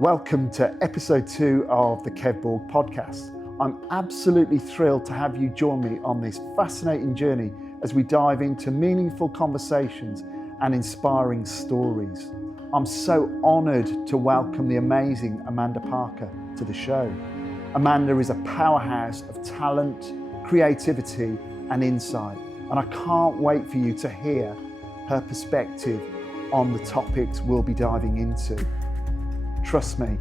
Welcome to episode 2 of the Borg podcast. I'm absolutely thrilled to have you join me on this fascinating journey as we dive into meaningful conversations and inspiring stories. I'm so honoured to welcome the amazing Amanda Parker to the show. Amanda is a powerhouse of talent, creativity and insight, and I can't wait for you to hear her perspective on the topics we'll be diving into. Trust me,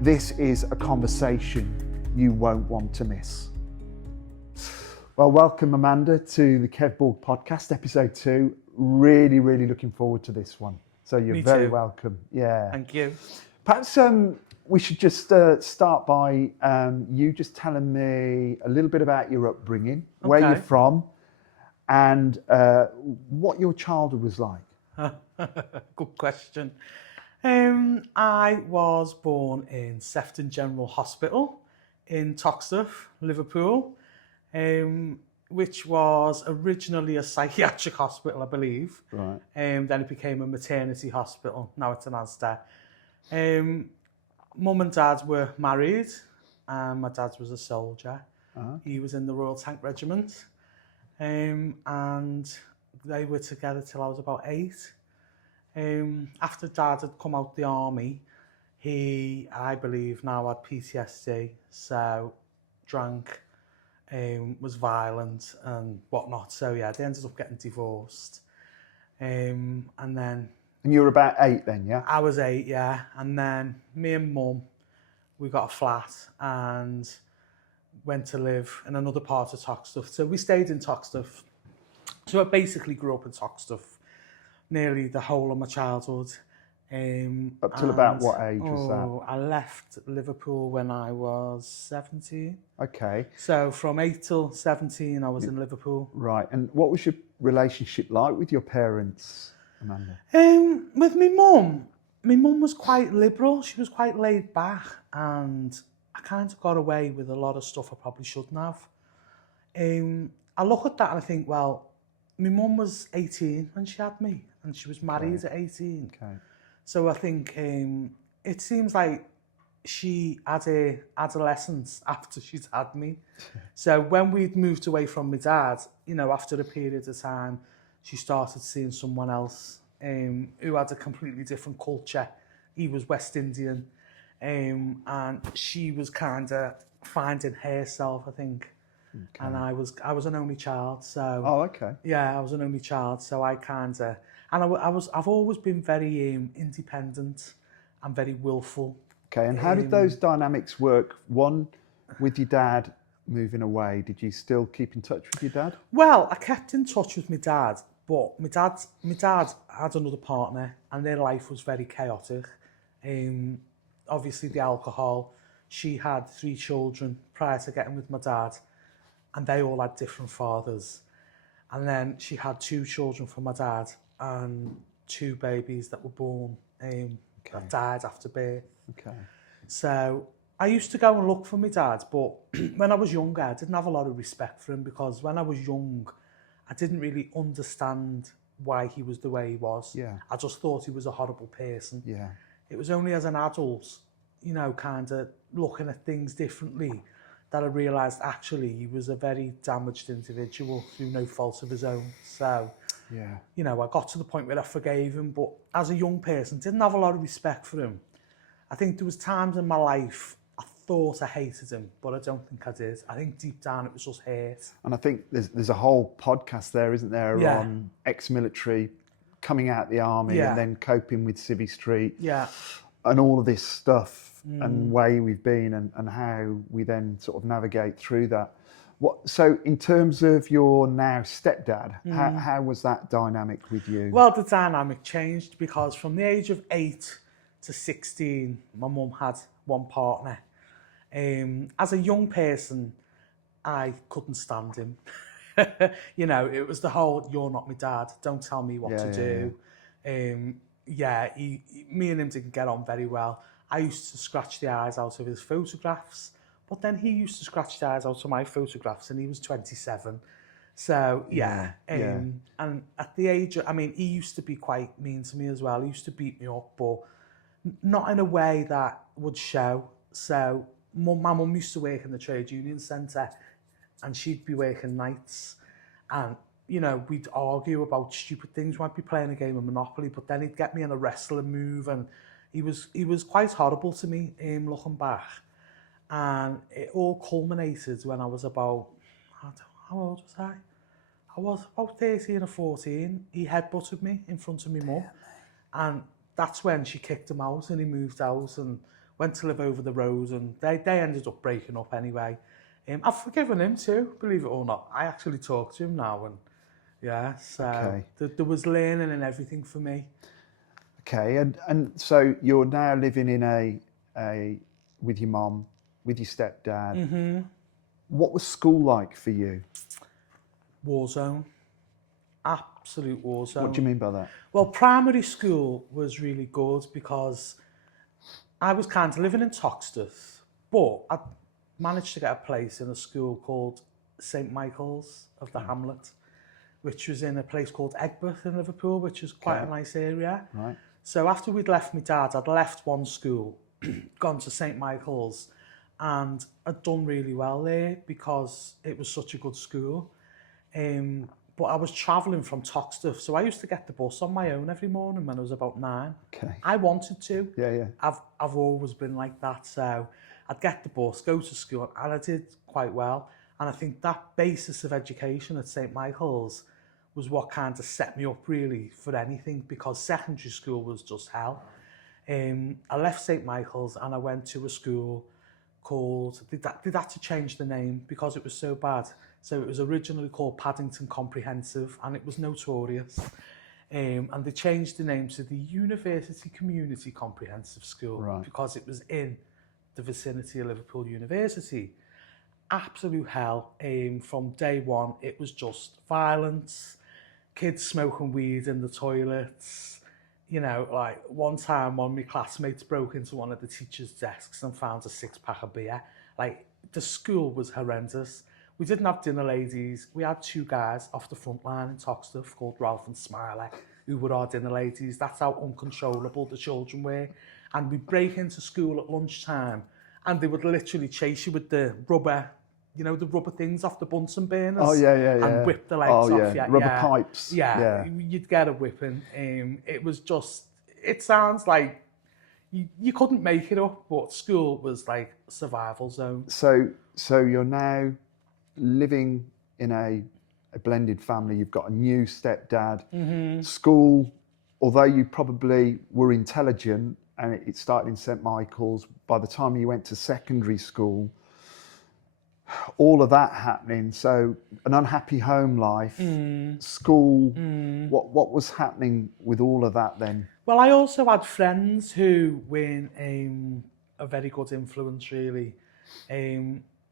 this is a conversation you won't want to miss. Well, welcome Amanda to the Borg podcast, episode 2. Really looking forward to this one. So you're very welcome. Yeah. Thank you. Perhaps we should just start by you just telling me a little bit about your upbringing, where you're from, and what your childhood was like. Good question. I was born in Sefton General Hospital in Toxteth, Liverpool, which was originally a psychiatric hospital, I believe. Right. Then it became a maternity hospital. Now it's an Asda. Mum and Dad were married. My dad was a soldier. Uh-huh. He was in the Royal Tank Regiment. And they were together till I was about 8. After Dad had come out the army, he, I believe, now had PTSD, so drank, was violent and whatnot. So yeah, they ended up getting divorced. And you were about 8 then, yeah? I was 8, yeah. And then me and Mum, we got a flat and went to live in another part of Toxteth. So we stayed in Toxteth. So I basically grew up in Toxteth nearly the whole of my childhood. Up till about what age was that? I left Liverpool when I was 17. Okay. So from 8 till 17, I was in Liverpool. Right. And what was your relationship like with your parents, Amanda? With my mum was quite liberal. She was quite laid back, and I kind of got away with a lot of stuff I probably shouldn't have. I look at that and I think, well, my mum was 18 when she had me, and she was married at 18. Okay. So I think it seems like she had a adolescence after she'd had me. So when we'd moved away from my dad, after a period of time, she started seeing someone else who had a completely different culture. He was West Indian, and she was kind of finding herself, I think. Okay. And I was an only child, so. Oh, okay. Yeah, I was an only child, so I kind of, and I've always been very independent and very willful. Okay, and how did those dynamics work? One, with your dad moving away, did you still keep in touch with your dad? Well, I kept in touch with my dad, but my dad had another partner, and their life was very chaotic. Obviously, the alcohol. She had 3 children prior to getting with my dad, and they all had different fathers. And then she had 2 children from my dad and 2 babies that were born that died after birth. Okay. So I used to go and look for my dad, but when I was younger, I didn't have a lot of respect for him, because when I was young, I didn't really understand why he was the way he was. Yeah. I just thought he was a horrible person. Yeah. It was only as an adult, kind of looking at things differently, that I realised actually he was a very damaged individual through no fault of his own. So, yeah, I got to the point where I forgave him, but as a young person, didn't have a lot of respect for him. I think there was times in my life I thought I hated him, but I don't think I did. I think deep down it was just hate. And I think there's a whole podcast there, isn't there, on ex-military coming out the army and then coping with Civvy Street. Yeah. And all of this stuff. And way we've been and how we then sort of navigate through that. So in terms of your now stepdad, how was that dynamic with you? Well, the dynamic changed, because from the age of 8 to 16, my mum had one partner. As a young person, I couldn't stand him. It was the whole, you're not my dad, don't tell me what to do. Me and him didn't get on very well. I used to scratch the eyes out of his photographs, but then he used to scratch the eyes out of my photographs, and he was 27. So, and at the age of, he used to be quite mean to me as well. He used to beat me up, but not in a way that would show. So my mum used to work in the trade union centre, and she'd be working nights, and you know, we'd argue about stupid things. We'd be playing a game of Monopoly, but then he'd get me in a wrestling move, and he was quite horrible to me, looking back. And it all culminated when I was about, how old was I? I was about 13 or 14. He headbutted me in front of my mum, and that's when she kicked him out, and he moved out and went to live over the road, and they ended up breaking up anyway. I've forgiven him too, believe it or not. I actually talk to him now, and yeah, so Okay. there was learning and everything for me. Okay, and so you're now living in a with your mum, with your stepdad. Mm-hmm. What was school like for you? War zone. Absolute war zone. What do you mean by that? Well, primary school was really good because I was kind of living in Toxteth, but I managed to get a place in a school called St Michael's of the Hamlet, which was in a place called Egbert in Liverpool, which is quite a nice area. Right. So after we'd left my dad, I'd left one school, gone to St Michael's, and I'd done really well there because it was such a good school. But I was travelling from Toxteth, so I used to get the bus on my own every morning when I was about 9. Okay. I wanted to. Yeah. I've always been like that, so I'd get the bus, go to school, and I did quite well. And I think that basis of education at St Michael's was what kind of set me up really for anything, because secondary school was just hell. I left St Michael's and I went to a school called, they'd had to change the name because it was so bad. So it was originally called Paddington Comprehensive, and it was notorious. And they changed the name to the University Community Comprehensive School, Right. because it was in the vicinity of Liverpool University. Absolute hell. From day one, it was just violence, kids smoking weed in the toilets. You know, like one time one of my classmates broke into one of the teachers' desks and found a 6-pack of beer. Like, the school was horrendous. We didn't have dinner ladies. We had 2 guys off the front line in Toxteth called Ralph and Smiley, who were our dinner ladies. That's how uncontrollable the children were. And we'd break into school at lunchtime, and they would literally chase you with the rubber, you know, the rubber things off the Bunsen burners. Oh, yeah. And whip the legs off you. Rubber pipes. Yeah, you'd get a whipping. It was just, it sounds like you couldn't make it up, but school was like a survival zone. So you're now living in a blended family. You've got a new stepdad. Mm-hmm. School, although you probably were intelligent and it started in St Michael's, by the time you went to secondary school, all of that happening. So an unhappy home life, school, what was happening with all of that then? Well, I also had friends who were a very good influence, really.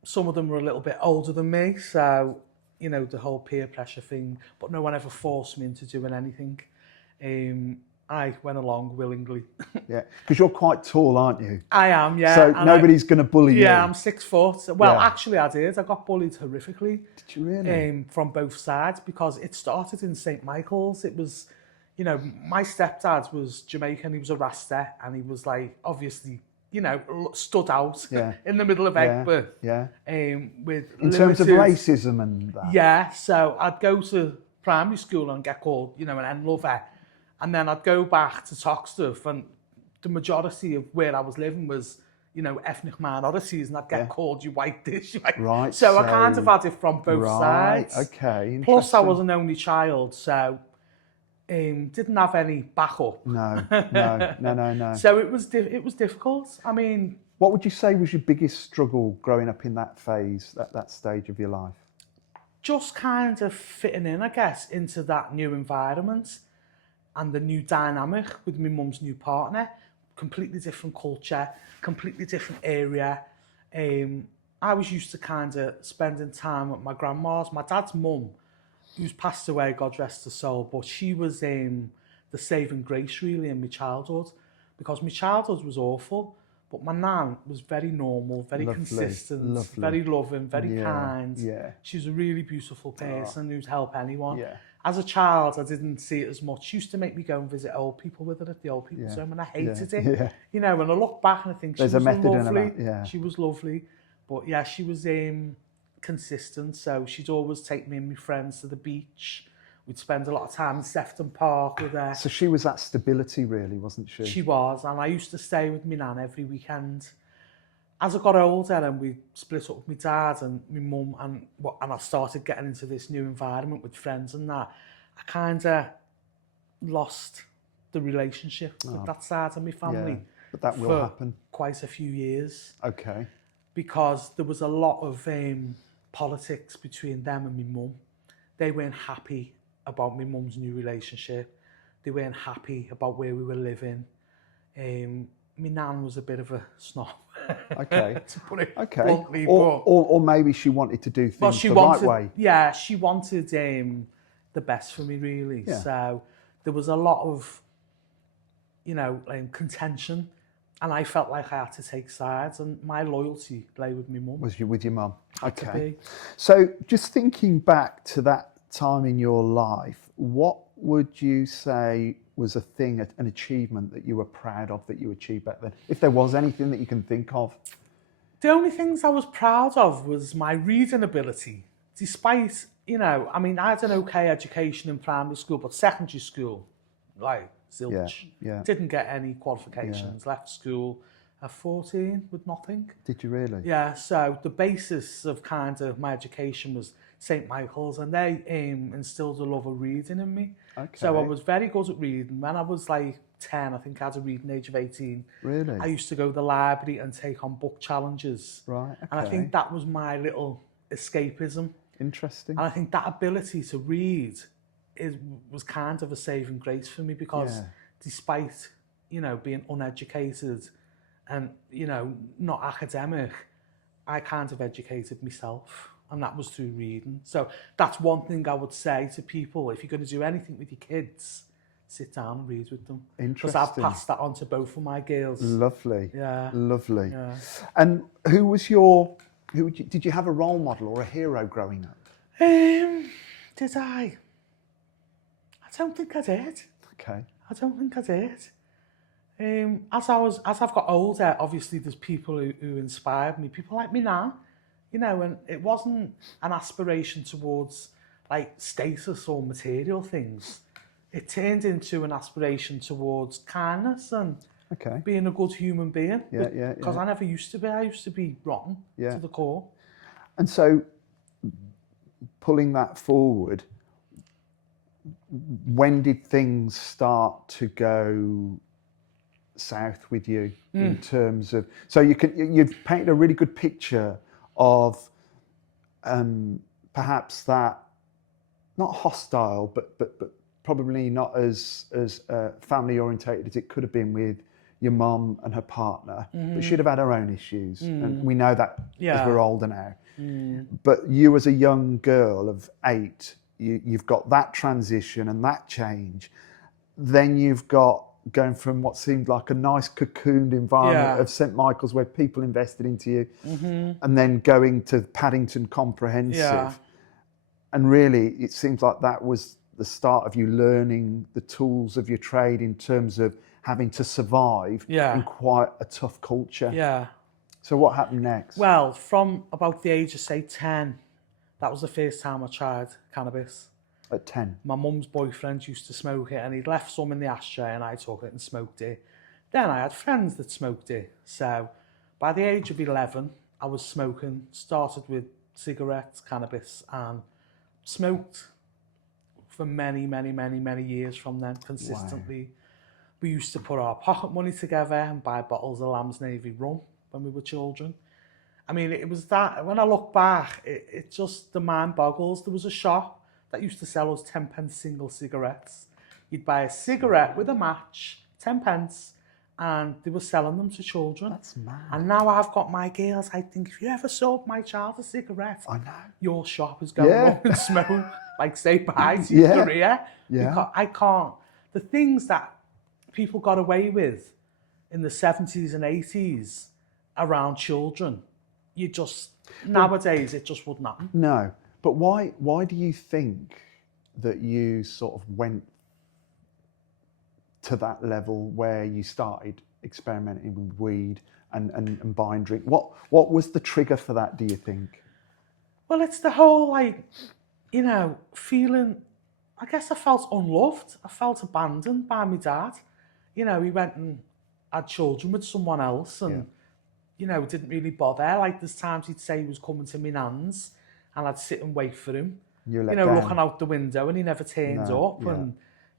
Some of them were a little bit older than me, so, you know, the whole peer pressure thing, but no one ever forced me into doing anything. I went along willingly. Yeah, because you're quite tall, aren't you? I am, yeah. So nobody's going to bully you. Yeah, I'm 6 foot. Well, Yeah. actually I did. I got bullied horrifically. Did you really? From both sides, because it started in St Michael's. It was, you know, my stepdad was Jamaican. He was a Rasta, and he was like, obviously, you know, stood out in the middle of Egbert. Yeah. With In terms of racism and that. Yeah, so I'd go to primary school and get called, you know, an N-lover. And then I'd go back to Toxteth, and the majority of where I was living was, you know, ethnic minorities, and I'd get called you white this, you white. Right. So I kind of had it from both sides. Okay. Plus I was an only child, so didn't have any backup. No. So it was difficult. I mean, what would you say was your biggest struggle growing up in that phase, that stage of your life? just kind of fitting in, I guess, into that new environment and the new dynamic with my mum's new partner. Completely different culture, completely different area. I was used to kind of spending time with my grandma's. My dad's mum, who's passed away, God rest her soul, but she was the saving grace really in my childhood, because my childhood was awful, But my nan was very normal, very consistent, very loving, very kind. Yeah. She was a really beautiful person who'd help anyone. Yeah. As a child, I didn't see it as much. She used to make me go and visit old people with her at the old people's home, and I hated it. Yeah. You know, when I look back and I think she was lovely. She was lovely. But yeah, she was consistent. So she'd always take me and my friends to the beach. We'd spend a lot of time in Sefton Park with her. So she was that stability, really, wasn't she? She was, and I used to stay with my nan every weekend. As I got older and we split up with my dad and my mum, and I started getting into this new environment with friends and that, I kind of lost the relationship with that side of my family. Yeah, but that will happen. Quite a few years. Okay. Because there was a lot of politics between them and my mum. They weren't happy about my mum's new relationship. They weren't happy about where we were living. My nan was a bit of a snob. Okay. To put it bluntly. But, or maybe she wanted to do things the right way. Yeah, she wanted the best for me, really. Yeah. So there was a lot of, contention, and I felt like I had to take sides, and my loyalty lay with my mum. Was you with your mum? Okay. So just thinking back to that time in your life, what would you say was a thing, an achievement that you were proud of that you achieved back then? If there was anything that you can think of. The only things I was proud of was my reading ability. Despite, I had an okay education in primary school, but secondary school, like zilch. Yeah. Didn't get any qualifications, left school at 14 with nothing. Did you really? Yeah, so the basis of kind of my education was St. Michael's, and they instilled a love of reading in me. Okay. So I was very good at reading. When I was like 10, I think I had a reading age of 18. Really? I used to go to the library and take on book challenges. Right, okay. And I think that was my little escapism. Interesting. And I think that ability to read was kind of a saving grace for me, because despite, being uneducated and, not academic, I kind of educated myself. And that was through reading. So that's one thing I would say to people. If you're going to do anything with your kids, sit down and read with them. Interesting. Because I've passed that on to both of my girls. Lovely. Yeah. Lovely. Yeah. And did you have a role model or a hero growing up? Did I? I don't think I did. Okay. I don't think I did. As I've got older, obviously there's people who inspired me. People like me now. And it wasn't an aspiration towards like status or material things. It turned into an aspiration towards kindness and being a good human being. Because I never used to be. I used to be rotten to the core. And so, pulling that forward, when did things start to go south with you in terms of? So you've painted a really good picture of perhaps that, not hostile, but probably not as family orientated as it could have been with your mum and her partner. But she'd have had her own issues, and we know that as we're older now. But you, as a young girl of 8, you've got that transition and that change. Then you've got going from what seemed like a nice cocooned environment of St. Michael's where people invested into you, and then going to Paddington Comprehensive. And really, it seems like that was the start of you learning the tools of your trade in terms of having to survive in quite a tough culture. Yeah. So what happened next? Well, from about the age of, say, 10, that was the first time I tried cannabis. At 10? My mum's boyfriend used to smoke it, and he'd left some in the ashtray, and I took it and smoked it. Then I had friends that smoked it. So by the age of 11, I was smoking, started with cigarettes, cannabis, and smoked for many, many, many, many years from then, consistently. Wow. We used to put our pocket money together and buy bottles of Lamb's Navy rum when we were children. I mean, it was that, when I look back, it just, the mind boggles. There was a shop that used to sell us 10p single cigarettes. You'd buy a cigarette with a match, 10p, and they were selling them to children. That's mad. And now I've got my girls, I think, if you ever sold my child a cigarette, I know, your shop is going up and smoke, like say bye to your career. Yeah. Because I can't, the things that people got away with in the 70s and 80s around children. Nowadays it just wouldn't happen. No, but why do you think that you sort of went to that level where you started experimenting with weed and buying drink? What was the trigger for that, do you think? Well, it's the whole, feeling, I guess I felt unloved. I felt abandoned by my dad. He went and had children with someone else and, didn't really bother. Like, there's times he'd say he was coming to my nan's and I'd sit and wait for him, looking out the window, and he never turned up. Yeah.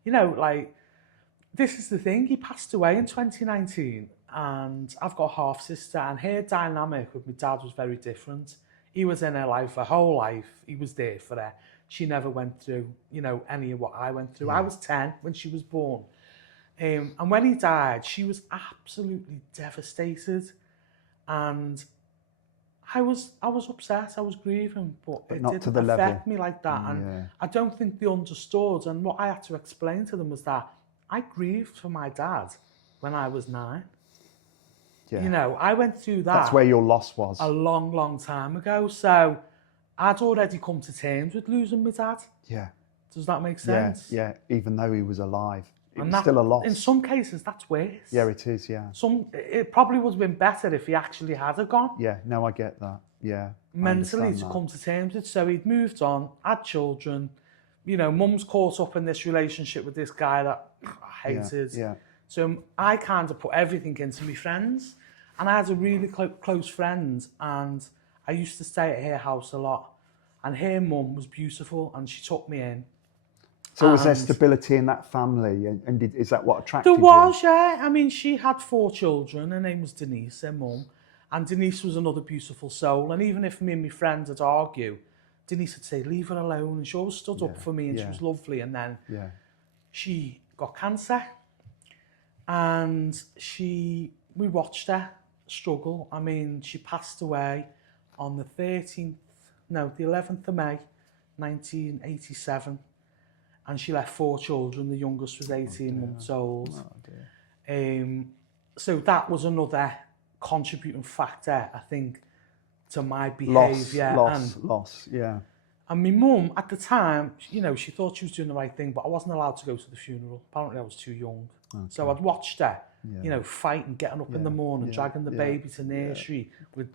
And, this is the thing, he passed away in 2019 and I've got a half sister, and her dynamic with my dad was very different. He was in her life, her whole life. He was there for her. She never went through, any of what I went through. I was 10 when she was born. And when he died, she was absolutely devastated. And I was upset, I was grieving, but it not to didn't the affect level. me like that. And I don't think they understood. And what I had to explain to them was that I grieved for my dad when I was 9. Yeah. I went through that. That's where your loss was. A long, long time ago. So I'd already come to terms with losing my dad. Yeah. Does that make sense? Yeah. Even though he was alive, it And was still a loss. In some cases, that's worse. Yeah, it is. Yeah. It probably would have been better if he actually had gone. Yeah. No, I get that. Yeah. Mentally to come to terms with. So he'd moved on, had children. Mum's caught up in this relationship with this guy that I hated. Yeah. So I kind of put everything into my friends. And I had a really close friend, and I used to stay at her house a lot. And her mum was beautiful, and she took me in. So was there stability in that family, and is that what attracted you? There was, yeah. I mean, she had 4 children. Her name was Denise, her mum. And Denise was another beautiful soul. And even if me and my friends would argue, Denise would say, leave her alone. And she always stood up for me, and she was lovely. And then she got cancer. And we watched her struggle. I mean, she passed away on the 11th of May, 1987. And she left 4 children. The youngest was 18 months old. So that was another contributing factor, I think, to my behaviour. Loss, yeah. And my mum, at the time, she thought she was doing the right thing, but I wasn't allowed to go to the funeral. Apparently I was too young. Okay. So I'd watched her, fighting, getting up in the morning, dragging the baby to nursery with,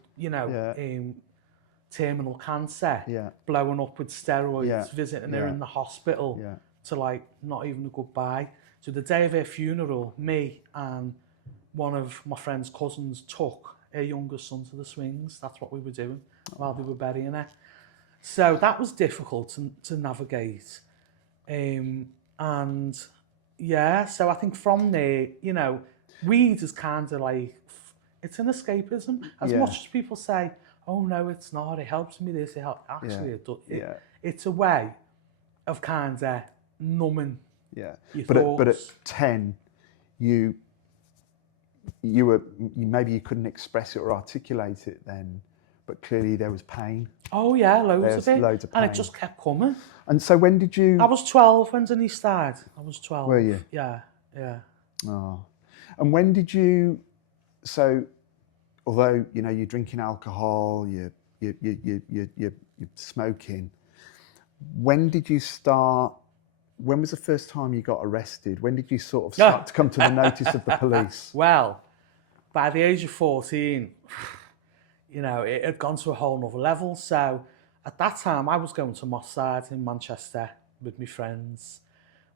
terminal cancer, blowing up with steroids, visiting her in the hospital to not even a goodbye. So the day of her funeral, me and one of my friend's cousins took her youngest son to the swings. That's what we were doing while they were burying her. So that was difficult to navigate. And yeah, so I think from there, weed is kind of it's an escapism. As much as people say, oh no, it's not, it helps me this, it helps. Actually, it does. It's a way of kind of numbing your thoughts. But at 10, you maybe you couldn't express it or articulate it then, but clearly there was pain. Oh yeah, loads of pain. And it just kept coming. And so when did you... I was 12 when Denise died. I was 12. Were you? Yeah. Oh. And when did you... So, although, you're drinking alcohol, you're smoking, when did you start... When was the first time you got arrested? When did you sort of start to come to the notice of the police? Well, by the age of 14, it had gone to a whole nother level. So at that time, I was going to Moss Side in Manchester with my friends.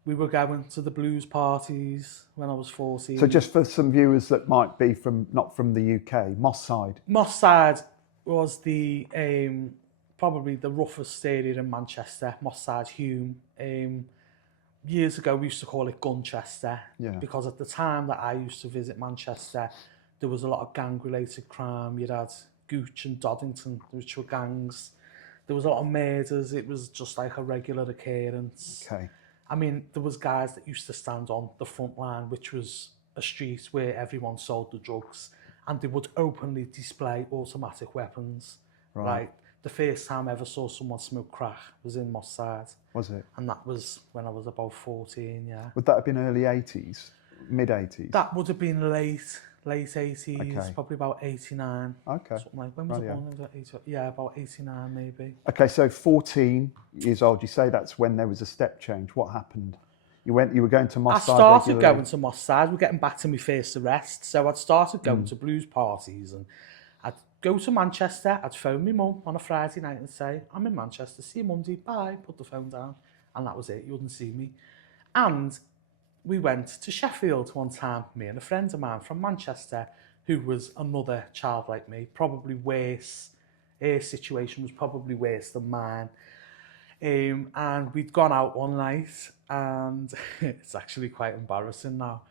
We were going to the blues parties when I was 14. So just for some viewers that might be not from the UK, Moss Side. Moss Side was the probably the roughest area in Manchester. Moss Side, Hume. Years ago, we used to call it Gunchester because at the time that I used to visit Manchester, there was a lot of gang-related crime. You had Gooch and Doddington, which were gangs. There was a lot of murders. It was just like a regular occurrence. Okay. I mean, there was guys that used to stand on the front line, which was a street where everyone sold the drugs, and they would openly display automatic weapons. Right. The first time I ever saw someone smoke crack was in Moss Side. Was it? And that was when I was about 14, yeah. Would that have been early 80s? Mid 80s? That would have been late late 80s, Okay. probably about 89. Okay. Something like, when was I Rightio. born? Was it 80? Yeah, about 89 maybe. Okay, so 14 years old, you say that's when there was a step change. What happened? You were going to I Moss Side started regularly? going to Moss Side. We're getting back to my first arrest. So I'd started going to blues parties, and I'd go to Manchester. I'd phone my mum on a Friday night and say, I'm in Manchester, see you Monday, bye, put the phone down. And that was it, you wouldn't see me. And we went to Sheffield one time, me and a friend of mine from Manchester, who was another child like me, probably worse. Her situation was probably worse than mine. And we'd gone out one night, and it's actually quite embarrassing now.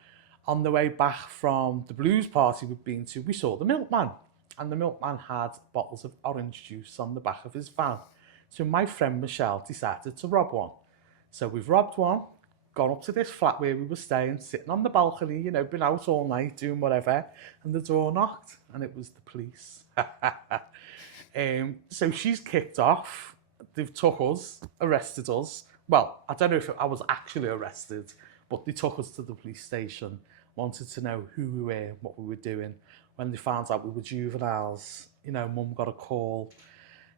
On the way back from the blues party we'd been to, we saw the milkman, and the milkman had bottles of orange juice on the back of his van. So my friend Michelle decided to rob one. So we've robbed one, gone up to this flat where we were staying, sitting on the balcony, you know, been out all night doing whatever, and the door knocked, and it was the police. So she's kicked off. They've took us, arrested us. Well, I don't know if I was actually arrested, but they took us to the police station, wanted to know who we were, what we were doing. When they found out we were juveniles, you know, Mum got a call.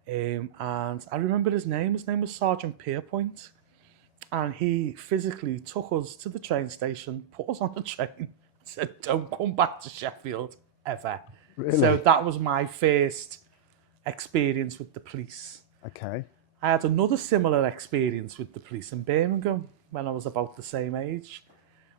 And I remember his name. His name was Sergeant Pierpoint. And he physically took us to the train station, put us on the train, and said, don't come back to Sheffield ever. Really? So that was my first experience with the police. Okay. I had another similar experience with the police in Birmingham when I was about the same age,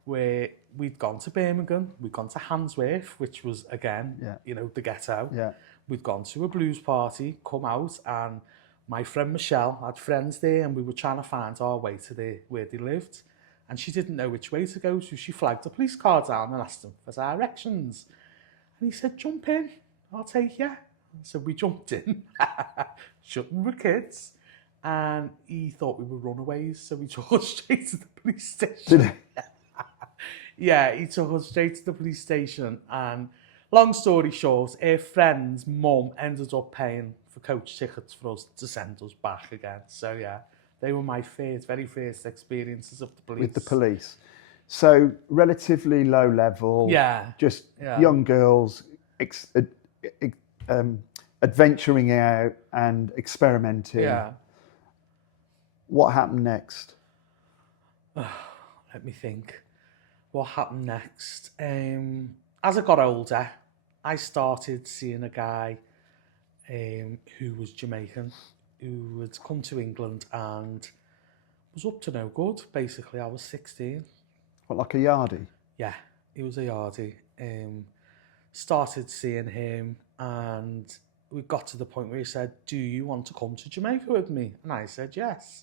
where we'd gone to Birmingham, we'd gone to Handsworth, which was, again, you know, the ghetto. Yeah. We'd gone to a blues party, come out, and my friend Michelle had friends there, and we were trying to find our way to where they lived. And she didn't know which way to go, so she flagged a police car down and asked him for directions. And he said, jump in, I'll take you. So we jumped in, shouldn't we kids, and he thought we were runaways, so he took us straight to the police station. Did he? Yeah, he took us straight to the police station, and long story short, her friend's mum ended up paying for coach tickets for us to send us back again. So yeah, they were my very first experiences of the police. With the police. So relatively low level. Yeah. Just young girls adventuring out and experimenting. Yeah. What happened next? Let me think. What happened next? As I got older, I started seeing a guy who was Jamaican, who had come to England and was up to no good. Basically, I was 16. What, like a yardie? Yeah, he was a yardie. Started seeing him, and we got to the point where he said, do you want to come to Jamaica with me? And I said, yes.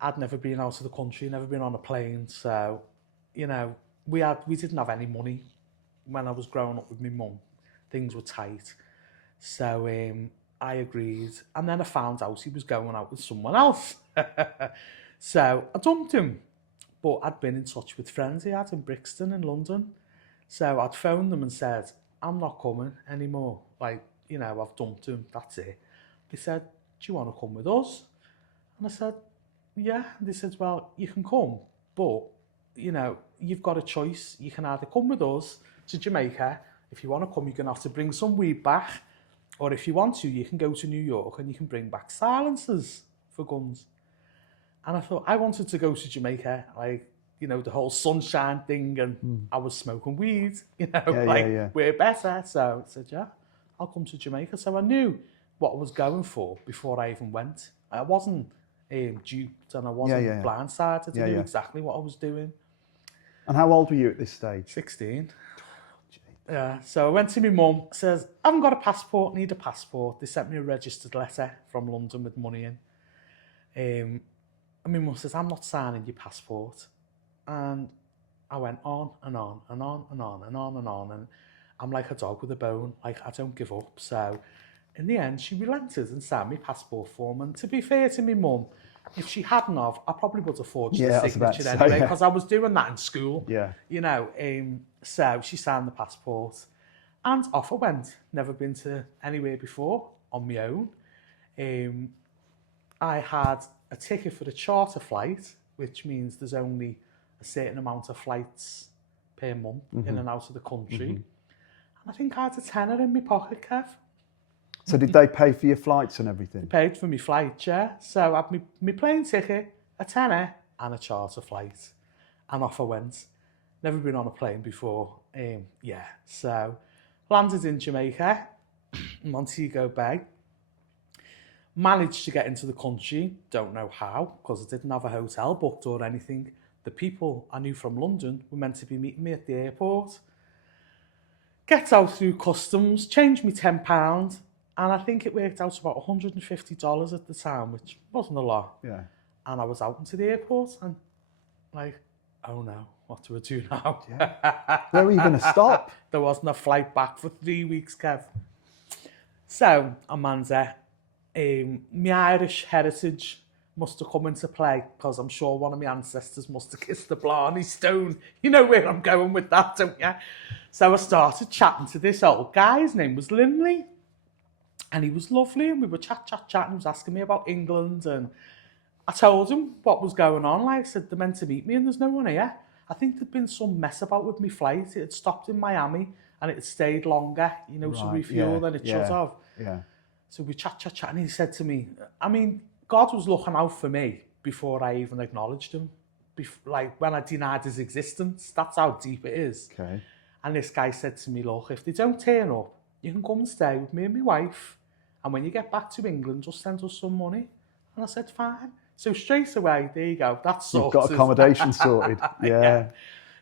I'd never been out of the country, never been on a plane, so, you know, we didn't have any money when I was growing up with my mum. Things were tight. So I agreed, and then I found out he was going out with someone else. So I dumped him, but I'd been in touch with friends he had in Brixton in London. So I'd phoned them and said, I'm not coming anymore. Like, you know, I've dumped him, that's it. They said, do you want to come with us? And I said, yeah. And they said, well, you can come, but, you know, you've got a choice. You can either come with us to Jamaica. If you want to come, you're going to have to bring some weed back. Or if you want to, you can go to New York and you can bring back silencers for guns. And I thought, I wanted to go to Jamaica, like, you know, the whole sunshine thing, and I was smoking weed, you know, we're better. So I said, yeah, I'll come to Jamaica. So I knew what I was going for before I even went. I wasn't duped, and I wasn't blindsided. I knew exactly what I was doing. And how old were you at this stage? 16. Yeah, so I went to my mum, says, I haven't got a passport, need a passport. They sent me a registered letter from London with money in. And my mum says, I'm not signing your passport. And I went on and on and on and on and on and on. And I'm like a dog with a bone, like I don't give up. So in the end, she relented and signed my passport form. And to be fair to my mum, if she hadn't have, I probably would have forged the signature anyway, because I was doing that in school. Yeah. You know, so she signed the passport and off I went. Never been to anywhere before on my own. I had a ticket for the charter flight, which means there's only a certain amount of flights per month in and out of the country. And I think I had a tenner in my pocket, Kev. So did they pay for your flights and everything? They paid for my flight, yeah. So I had my plane ticket, a tenner, and a charter flight. And off I went. Never been on a plane before. So landed in Jamaica, Montego Bay. Managed to get into the country, don't know how, because I didn't have a hotel booked or anything. The people I knew from London were meant to be meeting me at the airport. Get out through customs, changed me £10, and I think it worked out about $150 at the time, which wasn't a lot. Yeah. And I was out into the airport and like, oh no, what do I do now? Yeah. Where were you going to stop? There wasn't a flight back for 3 weeks, Kev. So, Amanda, my Irish heritage must have come into play, because I'm sure one of my ancestors must have kissed the Blarney Stone. You know where I'm going with that, don't you? So I started chatting to this old guy. His name was Linley. And he was lovely, and we were chatting. He was asking me about England, and I told him what was going on. Like I said, they're meant to meet me, and there's no one here. I think there'd been some mess about with my flight. It had stopped in Miami, and it had stayed longer, to refuel than it should have. Yeah. So we chat, and he said to me, I mean, God was looking out for me before I even acknowledged him. Like when I denied his existence, that's how deep it is. Okay. And this guy said to me, look, if they don't turn up, you can come and stay with me and my wife. And when you get back to England, just send us some money. And I said, fine. So straight away, there you go. That's sorted. You've got accommodation sorted. Yeah.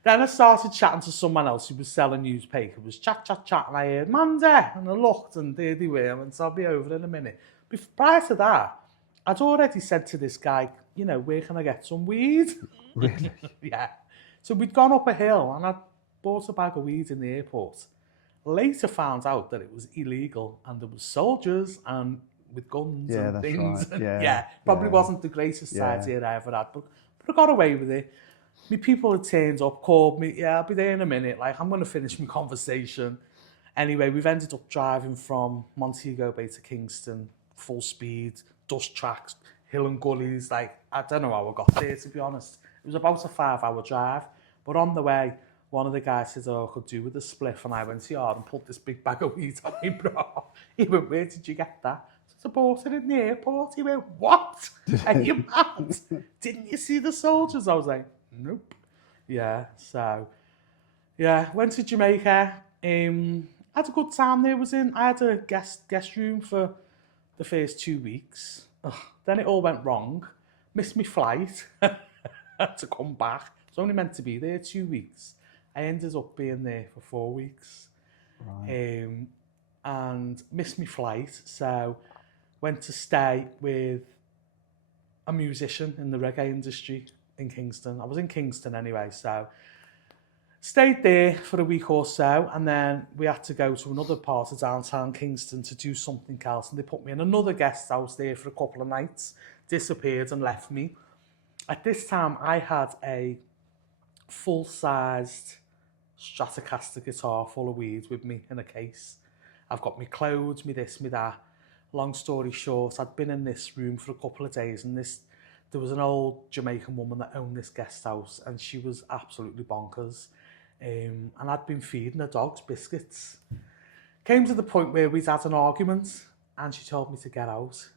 Then I started chatting to someone else who was selling newspapers. Chat. And I heard, Manda. And I looked, and there they were. And so I'll be over in a minute. But prior to that, I'd already said to this guy, where can I get some weed? Really? Yeah. So we'd gone up a hill, and I'd bought a bag of weed in the airport. Later found out that it was illegal, and there was soldiers and with guns and things. Right. And probably wasn't the greatest idea I ever had, but I got away with it. My people had turned up, called me, I'll be there in a minute, like I'm going to finish my conversation. Anyway, we've ended up driving from Montego Bay to Kingston, full speed, dust tracks, hill and gullies, like I don't know how I got there, to be honest. It was about a 5-hour drive, but on the way, one of the guys said, I could do with a spliff, and I went to yard and pulled this big bag of weed on me, bro. He went, where did you get that? I bought it in the airport. He went, what? Are you mad? Didn't you see the soldiers? I was like, nope. Yeah, so, went to Jamaica. Had a good time there. I had a guest room for the first 2 weeks. Then it all went wrong. Missed my flight to come back. I was only meant to be there 2 weeks. I ended up being there for 4 weeks. Right. And missed my flight, so went to stay with a musician in the reggae industry in Kingston. I was in Kingston anyway, so stayed there for a week or so, and then we had to go to another part of downtown Kingston to do something else, and they put me in another guest house there for a couple of nights, disappeared and left me. At this time, I had a full-sized Stratocaster guitar full of weed with me in a case. I've got my clothes, me this, me that. Long story short, I'd been in this room for a couple of days, and there was an old Jamaican woman that owned this guest house, and she was absolutely bonkers. And I'd been feeding her dogs biscuits. Came to the point where we'd had an argument, and she told me to get out.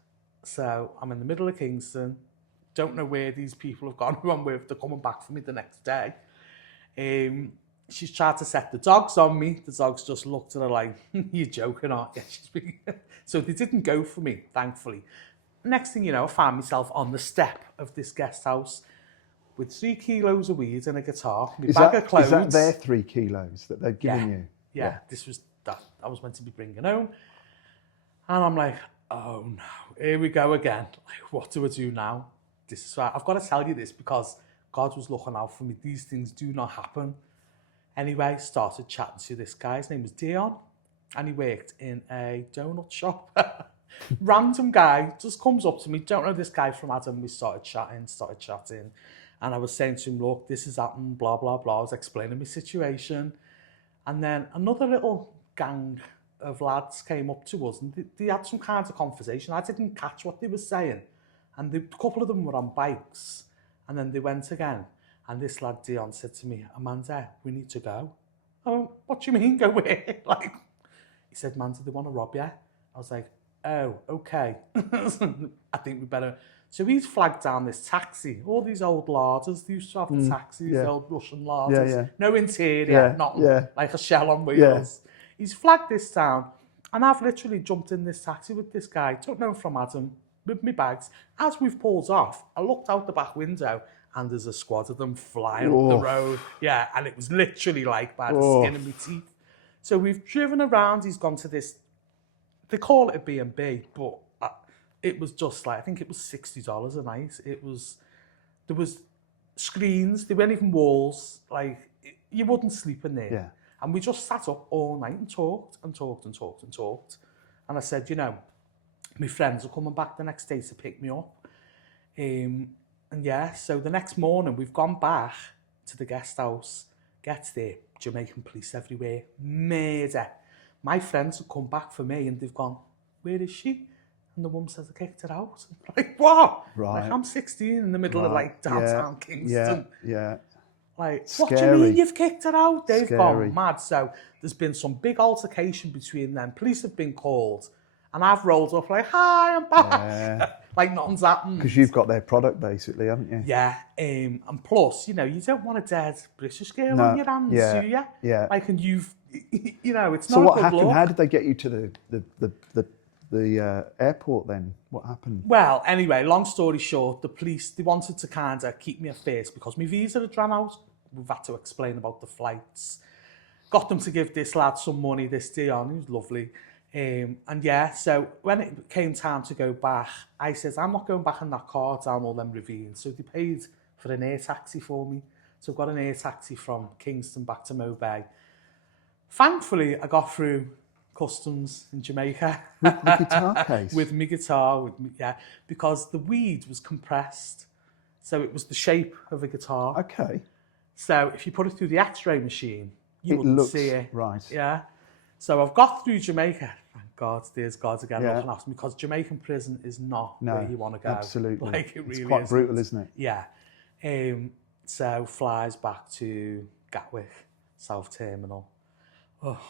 So I'm in the middle of Kingston, don't know where these people have gone, who I'm with. They're coming back for me the next day. She's tried to set the dogs on me. The dogs just looked at her like, you're joking, aren't you? So they didn't go for me, thankfully. Next thing you know, I found myself on the step of this guest house with 3 kilos of weed and a guitar, my bag of clothes. Is that their 3 kilos that they've given you? Yeah, this was that I was meant to be bringing home. And I'm like, oh no, here we go again. Like, what do I do now? This is right. I've got to tell you this because God was looking out for me. These things do not happen. Anyway, started chatting to this guy. His name was Dion, and he worked in a donut shop. Random guy just comes up to me. Don't know this guy from Adam. We started chatting. And I was saying to him, look, this has happened, blah, blah, blah. I was explaining my situation. And then another little gang of lads came up to us, and they had some kind of conversation. I didn't catch what they were saying. And a couple of them were on bikes. And then they went again. And this lad, Dion, said to me, Amanda, we need to go. Oh, what do you mean, go where? Like, he said, Amanda, they want to rob you. I was like, oh, okay. I think we better. So he's flagged down this taxi. All these old larders, they used to have the taxis, the old Russian larders. No interior, nothing, like a shell on wheels. He's flagged this down. And I've literally jumped in this taxi with this guy, took him from Adam, with my bags. As we've pulled off, I looked out the back window and there's a squad of them flying up the road. Yeah, and it was literally like by the skin of my teeth. So we've driven around. He's gone to this, they call it a B&B, but it was just like, I think it was $60 a night. There was screens, there weren't even walls. Like, you wouldn't sleep in there. Yeah. And we just sat up all night and talked and talked and talked and talked. And I said, you know, my friends are coming back the next day to pick me up. And yeah, so the next morning we've gone back to the guest house. Gets there, Jamaican police everywhere. Murder. My friends have come back for me and they've gone, where is she? And the woman says, I kicked her out. I'm like, what? Right. Like, I'm 16 in the middle of like downtown Kingston. Yeah. Like, Scary. what do you mean you've kicked her out? They've Scary. gone mad. So there's been some big altercation between them. Police have been called. And I've rolled up like, hi, I'm back. Yeah. Like nothing's happened. Because you've got their product basically, haven't you? Yeah. And plus, you know, you don't want a dead British girl on your hands, do you? Yeah. Like, and you've, you know, it's so not what good happened? luck. How did they get you to the airport then? What happened? Well, anyway, long story short, the police, they wanted to kind of keep me at first because my visa had run out. We've had to explain about the flights. Got them to give this lad some money, this Dion, he was lovely. And yeah, so when it came time to go back, I said, I'm not going back in that car down all them ravines. So they paid for an air taxi for me. So I've got an air taxi from Kingston back to Mobay. Thankfully, I got through customs in Jamaica. With the guitar case? With my guitar, because the weed was compressed. So it was the shape of a guitar. Okay. So if you put it through the X-ray machine, you wouldn't see it. Right. Yeah. So I've got through Jamaica. Thank God, there's God again looking after me, because Jamaican prison is not where you want to go. Absolutely. Like, it really it's quite isn't. brutal, isn't it? Yeah. So flies back to Gatwick, South Terminal. Oh,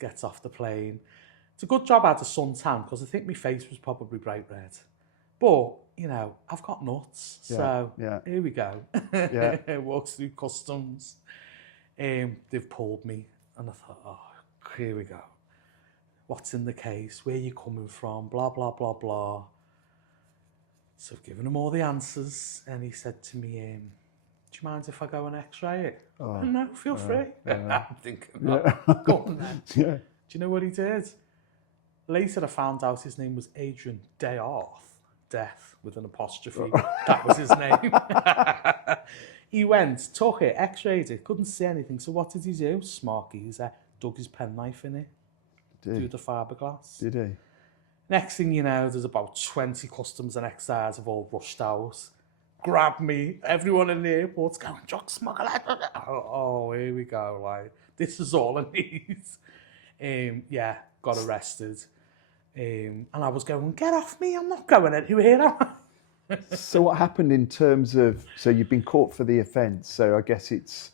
gets off the plane. It's a good job I had a suntan, because I think my face was probably bright red. But, you know, I've got nuts. So here we go. Walks through customs. They've pulled me. And I thought, oh, here we go. What's in the case? Where are you coming from? Blah, blah, blah, blah. So I've given him all the answers. And he said to me, do you mind if I go and x-ray it? Oh, no, feel free. I'm thinking, go on then. Do you know what he did? Later I found out his name was Adrian Dearth. Death with an apostrophe. That was his name. He went, took it, x-rayed it, couldn't see anything. So what did he do? Smart geezer. Dug his penknife in it. Through the fiberglass. Did he? Next thing you know, there's about 20 customs and excise have all rushed out. Grabbed me. Everyone in the airport's going, drug smuggler. Oh, here we go. Like, this is all I need. Got arrested. And I was going, get off me. I'm not going anywhere. So what happened in terms of, so you've been caught for the offence, so I guess it's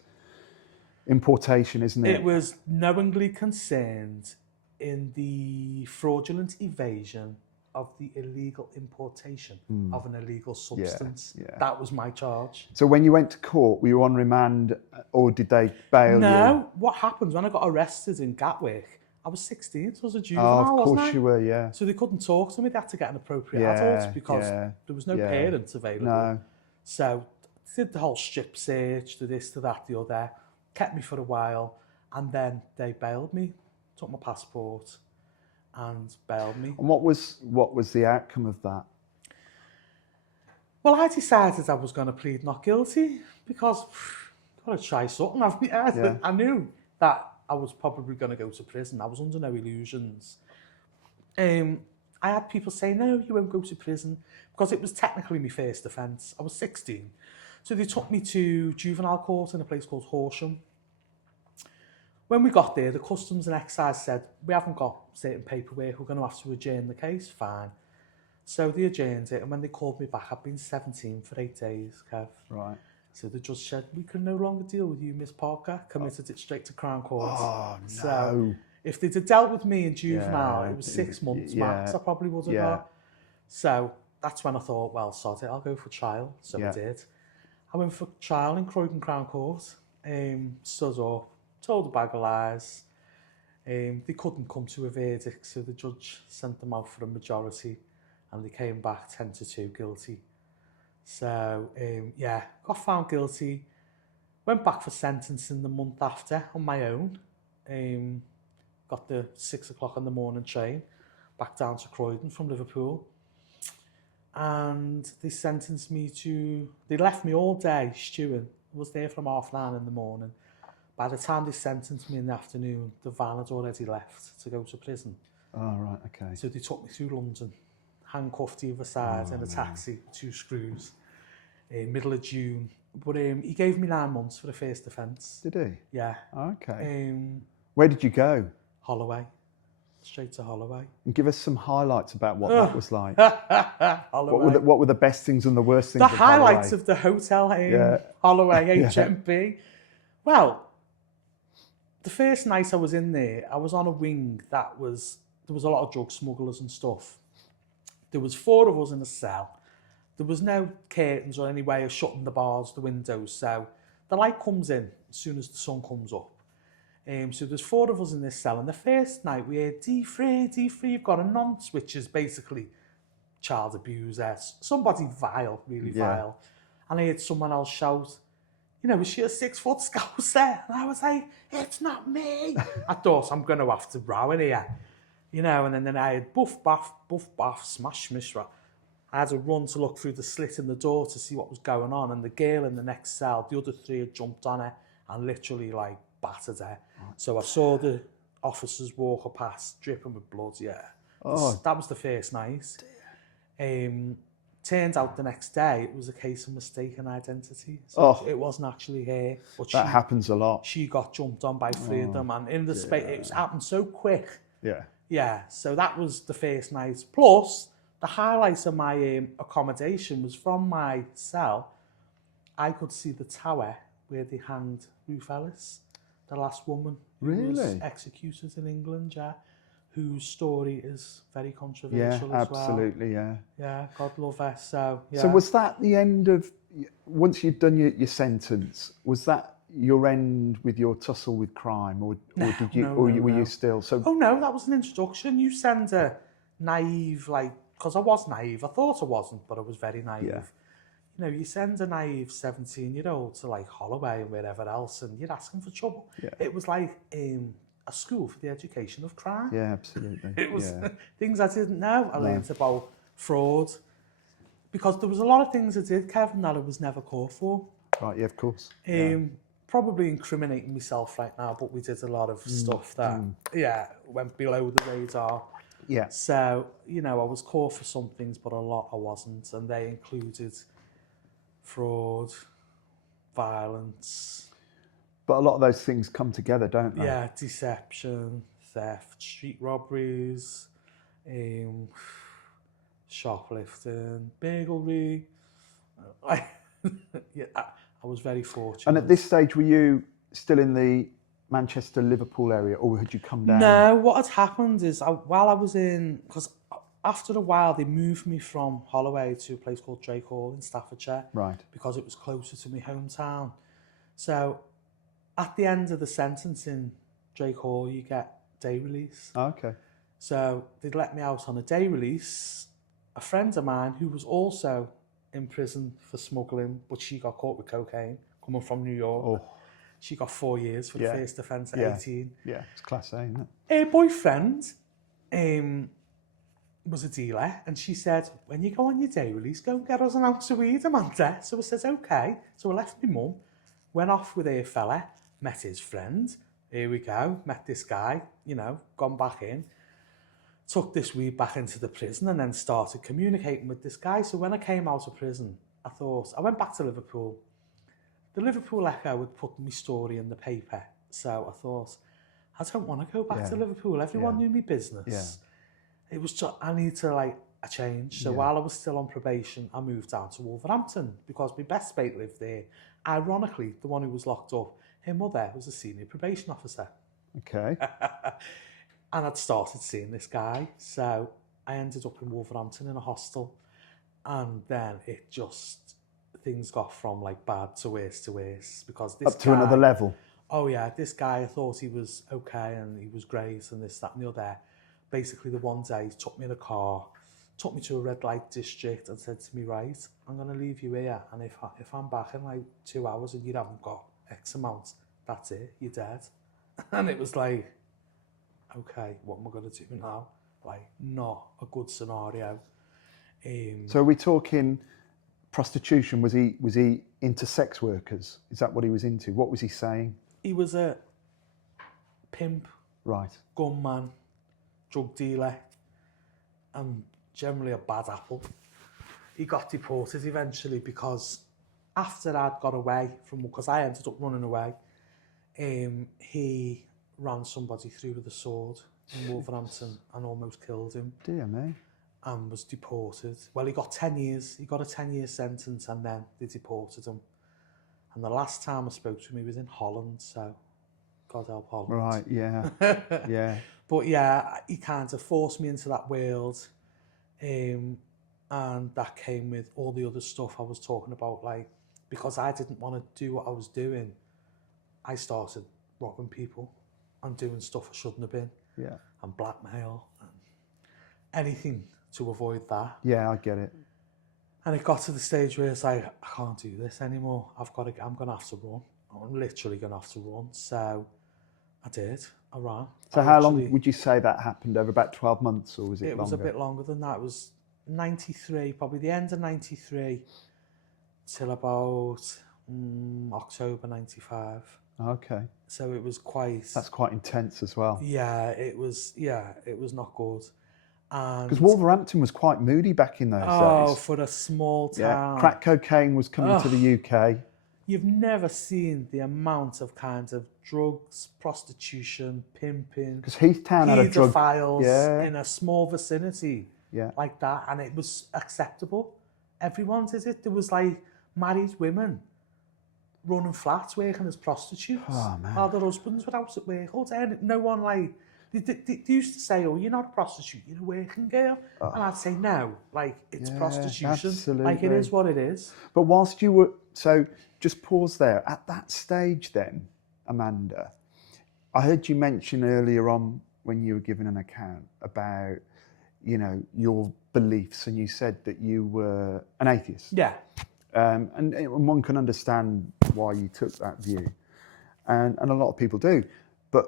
importation, isn't it? It was knowingly concerned in the fraudulent evasion of the illegal importation of an illegal substance. That was my charge. So when you went to court, were you on remand or did they bail you? No, what happened when I got arrested in Gatwick, I was 16, so I was a juvenile, of course wasn't I? you were, yeah. So they couldn't talk to me, they had to get an appropriate adult because there was no parents available. No. So did the whole strip search, to this, to that, the other, kept me for a while, and then they bailed me, took my passport and bailed me. And what was the outcome of that? Well, I decided I was going to plead not guilty because I've got to try something. I knew that I was probably going to go to prison. I was under no illusions. I had people say, no, you won't go to prison, because it was technically my first offence. I was 16. So they took me to juvenile court in a place called Horsham. When we got there, the customs and excise said, we haven't got certain paperwork, we're going to have to adjourn the case. Fine. So they adjourned it, and when they called me back, I'd been 17 for 8 days, Kev. Right. So the judge said, we can no longer deal with you, Miss Parker, committed it straight to Crown Court. Oh, no. So if they'd have dealt with me in juvenile, Yeah, it was 6 months yeah, max, I probably would have got. So that's when I thought, well, sod it, I'll go for trial. So I did. I went for trial in Croydon Crown Court, stood up, told a bag of lies. They couldn't come to a verdict, so the judge sent them out for a majority, and they came back 10-2 guilty. So, got found guilty, went back for sentencing the month after on my own. Got the 6 o'clock in the morning train back down to Croydon from Liverpool. And they sentenced me they left me all day stewing. I was there from 9:30 in the morning. By the time they sentenced me in the afternoon, the van had already left to go to prison. Oh, right, okay. So they took me through London, handcuffed either side in a taxi, 2 screws, in middle of June. But he gave me 9 months for the first offence. Did he? Yeah. Okay. Where did you go? Holloway. Straight to Holloway. And give us some highlights about what that was like. Holloway. What were the best things and the worst things? The highlights of the hotel Holloway, HMP. Well, the first night I was in there, I was on a wing there was a lot of drug smugglers and stuff. There was 4 of us in a cell. There was no curtains or any way of shutting the bars, the windows, so the light comes in as soon as the sun comes up. So there's 4 of us in this cell, and the first night we heard D3, you've got a nonce, which is basically child abuser, somebody vile, really vile. And I heard someone else shout, is she a 6-foot scouser? And I was like, it's not me. I thought, I'm going to have to row in here. And then I had buff, baff, smash, smish. I had to run to look through the slit in the door to see what was going on. And the girl in the next cell, the other 3 had jumped on her and literally battered her. So I saw the officers walk her past, dripping with blood, That was the first night. Turns out the next day it was a case of mistaken identity. So it wasn't actually her. But that happens a lot. She got jumped on by 3 of them, and in the space, it happened so quick. Yeah, so that was the first night. Plus, the highlights of my accommodation was from my cell. I could see the tower where they hanged Ruth Ellis, the last woman who was executed in England, whose story is very controversial as well. Absolutely, Yeah, God love her. So, So was that the end of, once you'd done your sentence, was that your end with your tussle with crime, or did you, were you still? So. Oh no, that was an introduction. You send a naive, because I was naive. I thought I wasn't, but I was very naive. You send a naive 17-year-old to Holloway and wherever else, and you're asking for trouble. It was like a school for the education of crime. Yeah, absolutely. It was things I didn't know. I learned about fraud, because there was a lot of things I did, Kevin, that I was never caught for. Right, of course. Probably incriminating myself right now, but we did a lot of stuff that, went below the radar. Yeah. So, I was caught for some things, but a lot I wasn't, and they included fraud, violence. But a lot of those things come together, don't they? Yeah, deception, theft, street robberies, shoplifting, burglary. I was very fortunate. And at this stage, were you still in the Manchester, Liverpool area, or had you come down? No, what had happened is while I was because after a while they moved me from Holloway to a place called Drake Hall in Staffordshire. Right. Because it was closer to my hometown. So at the end of the sentence in Drake Hall, you get day release. Oh, okay. So they'd let me out on a day release. A friend of mine who was also in prison for smuggling, but she got caught with cocaine coming from New York. Oh. She got 4 years for the first offence at 18. Yeah, it's class A, isn't it? Her boyfriend was a dealer, and she said, when you go on your day release, go and get us an ounce of weed, Amanda. So I said, okay. So I left my mum, went off with her fella, met his friend. Here we go, met this guy, gone back in. Took this weed back into the prison and then started communicating with this guy. So when I came out of prison, I went back to Liverpool. The Liverpool Echo had put my story in the paper. So I thought, I don't want to go back to Liverpool. Everyone knew me business. It was just, I need to I changed. So Yeah. while I was still on probation, I moved down to Wolverhampton because my best mate lived there. Ironically, the one who was locked up, her mother was a senior probation officer. Okay. And I'd started seeing this guy. So I ended up in Wolverhampton in a hostel. And then things got from like bad to worse because this Up to another level. Oh yeah, this guy, I thought he was okay and he was great and this, that and the other. Basically the one day he took me in a car, took me to a red light district and said to me, right, I'm going to leave you here, and if I'm back in like 2 hours and you haven't got X amount, that's it, you're dead. And it was like, okay, what am I going to do now? Like, not a good scenario. So are we talking prostitution? Was he into sex workers? Is that what he was into? What was he saying? He was a pimp, Right. gunman, drug dealer, and generally a bad apple. He got deported eventually because after I'd got away because I ended up running away, he ran somebody through with a sword in Wolverhampton and almost killed him. Dear me. And was deported. Well, he got 10 years. He got a 10-year sentence and then they deported him. And the last time I spoke to him, he was in Holland, so God help Holland. Right, yeah, yeah. But yeah, he kind of forced me into that world. And that came with all the other stuff I was talking about, like, because I didn't want to do what I was doing, I started robbing people and doing stuff I shouldn't have been. Yeah. And blackmail and anything to avoid that. Yeah, I get it. And it got to the stage where it's like, I can't do this anymore. I'm going to have to run. I'm literally going to have to run. So I did. I ran. So how long would you say that happened? Over about 12 months, or was it longer? It was a bit longer than that. It was 93, probably the end of 93 till about October 95. Okay. So it was quite... That's quite intense as well. Yeah, it was not good. Because Wolverhampton was quite moody back in those days. Oh, for a small town. Yeah, crack cocaine was coming to the UK. You've never seen the amount of kinds of drugs, prostitution, pimping, because Heathtown had a drug pedophiles in a small vicinity yeah. like that, and it was acceptable. Everyone did it. There was like married women running flats, working as prostitutes. Oh man! While their husbands were out at work all day. No one like they used to say, "Oh, you're not a prostitute, you're a working girl," and I'd say, "No, like it's prostitution. Absolutely. Like it is what it is." But whilst you were just pause there. At that stage, then, Amanda, I heard you mention earlier on when you were giving an account about, you know, your beliefs, and you said that you were an atheist. Yeah. And one can understand why you took that view, and a lot of people do. But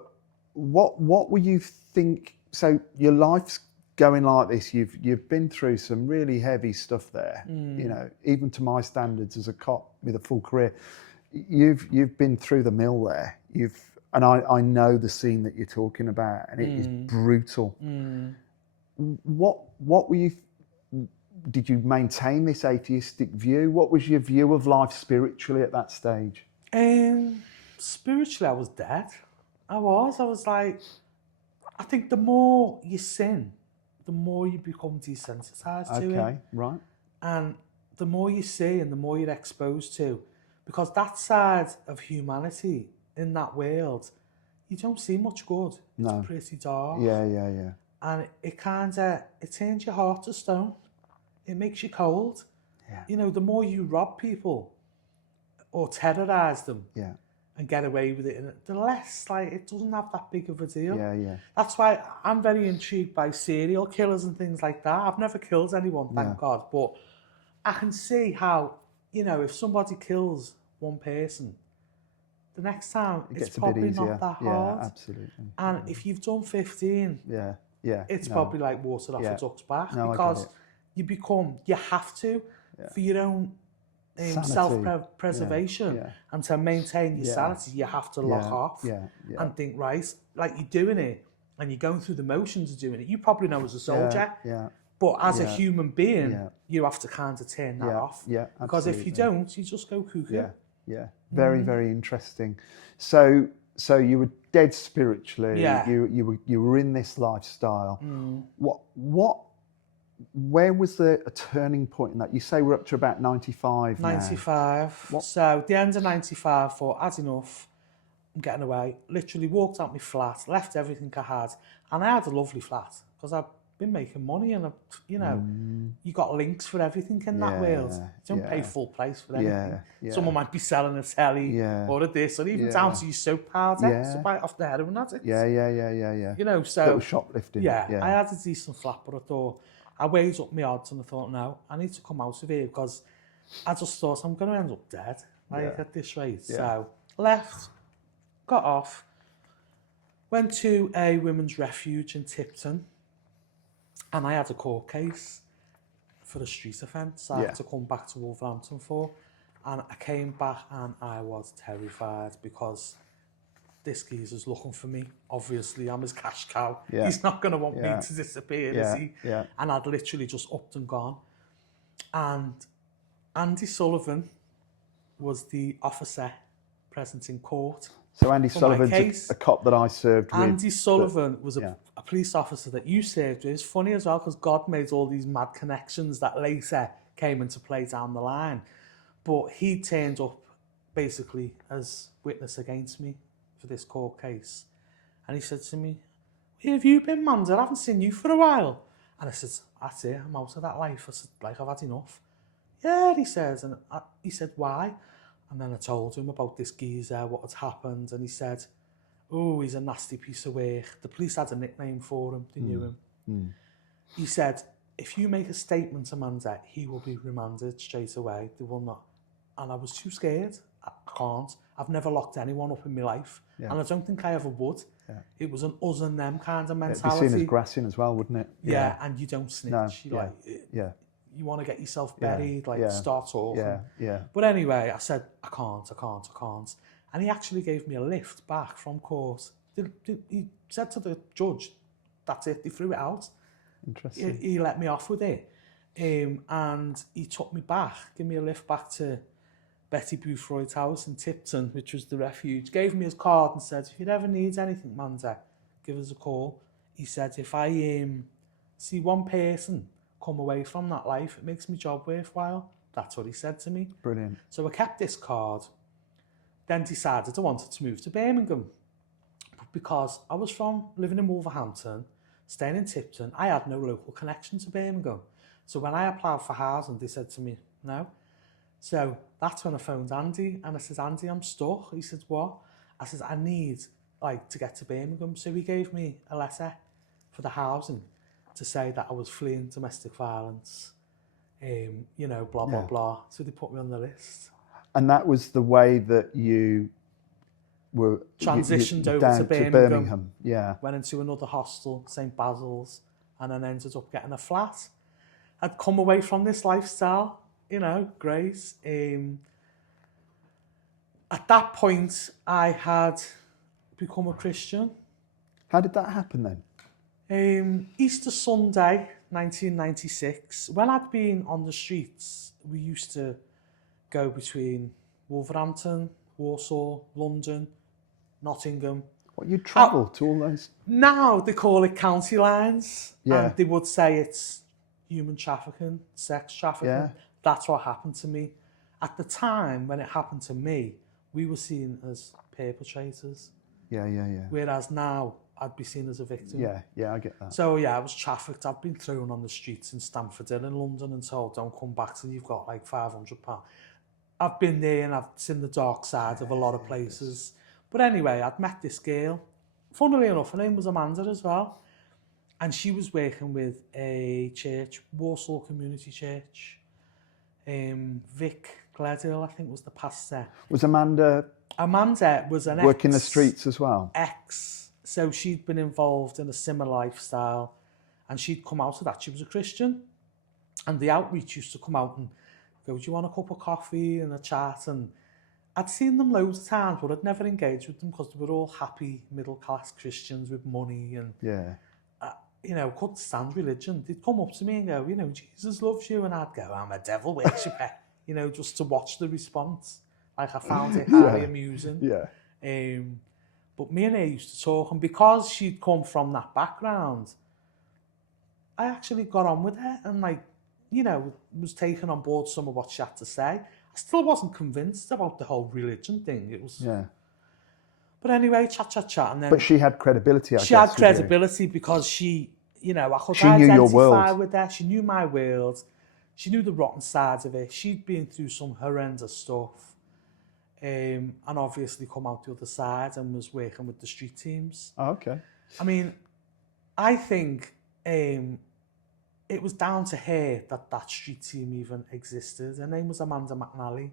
what were you think? So your life's going like this. You've been through some really heavy stuff there. You know, even to my standards as a cop with a full career, you've been through the mill there. And I know the scene that you're talking about, and it is brutal. What were you? Did you maintain this atheistic view? What was your view of life spiritually at that stage? Spiritually, I was dead. I was like, I think the more you sin, the more you become desensitized to it. Okay, right. And the more you see and the more you're exposed to, because that side of humanity in that world, you don't see much good. It's pretty dark. Yeah. And it turns your heart to stone. It makes you cold. Yeah. You know, the more you rob people or terrorize them and get away with it, and the less, like, it doesn't have that big of a deal. Yeah. That's why I'm very intrigued by serial killers and things like that. I've never killed anyone, thank God, but I can see how, you know, if somebody kills one person, the next time it's probably not that hard. Yeah, absolutely. And if you've done 15, it's probably like water off a duck's back, because you have to, for your own self-preservation and to maintain your sanity, you have to lock off and think, right, like you're doing it and you're going through the motions of doing it. You probably know as a soldier, but as a human being, you have to kind of turn that off. Yeah, because if you don't, you just go cuckoo. Yeah. Very, very interesting. So you were dead spiritually. You were in this lifestyle. where was a turning point in that? You say we're up to about 95 now. 95. What? So at the end of 95, thought, had enough, I'm getting away. Literally walked out my flat, left everything I had. And I had a lovely flat because I've been making money and, you got links for everything in that world. You don't pay full price for anything. Someone might be selling a telly or a this, or even down to your soap powder to buy it off the heroin addict. Yeah. You know, so... Little shoplifting. Yeah, I had a decent flat, but I thought, I weighed up my odds and I thought, no, I need to come out of here because I just thought I'm going to end up dead, at this rate. So, left, got off, went to a women's refuge in Tipton, and I had a court case for a street offence I had to come back to Wolverhampton for. And I came back and I was terrified because this geezer's looking for me. Obviously, I'm his cash cow. He's not going to want me to disappear, is he? And I'd literally just upped and gone. And Andy Sullivan was the officer present in court. So Andy Sullivan's a cop that I served with. Andy Sullivan was a police officer that you served with. It's funny as well because God made all these mad connections that later came into play down the line. But he turned up basically as witness against me for this court case. And he said to me, "Where have you been, man? I haven't seen you for a while." And I said, "That's it, I'm out of that life." I said, I've had enough. "Yeah," he says. And he said, "Why?" And then I told him about this geezer, what had happened. And he said, "Oh, he's a nasty piece of work." The police had a nickname for him. They knew him. He said, "If you make a statement, Amanda, he will be remanded straight away. They will not." And I was too scared. I can't. I've never locked anyone up in my life. And I don't think I ever would. It was an us and them kind of mentality. It'd be seen as grassing as well, wouldn't it? Yeah, and you don't snitch. No. You want to get yourself buried, start talking. But anyway, I said, I can't. And he actually gave me a lift back from court. He said to the judge, "That's it, they threw it out." Interesting. He let me off with it. And he took me back, gave me a lift back to Betty Bufroyd's house in Tipton, which was the refuge. Gave me his card and said, "If you ever need anything, Manda, give us a call." He said, "If I see one person come away from that life, it makes my job worthwhile." That's what he said to me. Brilliant. So I kept this card, then decided I wanted to move to Birmingham. But because I was living in Wolverhampton, staying in Tipton, I had no local connection to Birmingham. So when I applied for housing, they said to me, "No." So that's when I phoned Andy and I said, "Andy, I'm stuck." He said, "What?" I said, "I need to get to Birmingham." So he gave me a letter for the housing to say that I was fleeing domestic violence, blah, blah, blah. So they put me on the list. And that was the way that you were transitioned over down to Birmingham. Yeah. Went into another hostel, St. Basil's, and then ended up getting a flat. I'd come away from this lifestyle, great. At that point, I had become a Christian. How did that happen then? Easter Sunday, 1996. When I'd been on the streets, we used to go between Wolverhampton, Warsaw, London, Nottingham. What, you travel to all those? Now they call it county lines. Yeah. And they would say it's human trafficking, sex trafficking. Yeah. That's what happened to me. At the time when it happened to me, we were seen as perpetrators. Yeah. Whereas now, I'd be seen as a victim. Yeah, I get that. So I was trafficked. I've been thrown on the streets in Stamford Hill in London and told, "Don't come back till you've got £500. I've been there and I've seen the dark side of a lot of places. But anyway, I'd met this girl. Funnily enough, her name was Amanda as well. And she was working with a church, Warsaw Community Church. Vic Gledhill, I think, was the pastor. Was Amanda was an working the streets as well? So she'd been involved in a similar lifestyle and she'd come out of that. She was a Christian and the outreach used to come out and go, "Do you want a cup of coffee and a chat?" And I'd seen them loads of times, but I'd never engaged with them because they were all happy middle-class Christians with money and, couldn't stand religion. They'd come up to me and go, "Jesus loves you." And I'd go, "I'm a devil worshipper," just to watch the response. I found it highly amusing. Yeah. But me and her used to talk, and because she'd come from that background, I actually got on with it and like, you know, was taken on board some of what she had to say. I still wasn't convinced about the whole religion thing. It was, Yeah. but anyway, chat, and then But she had credibility, I guess. she had with you. credibility because she, you know, I could She knew your identify world. with her. She knew my world. She knew the rotten sides of it. She'd been through some horrendous stuff, and obviously come out the other side and was working with the street teams. Oh, okay. I mean, I think it was down to her that street team even existed. Her name was Amanda McNally,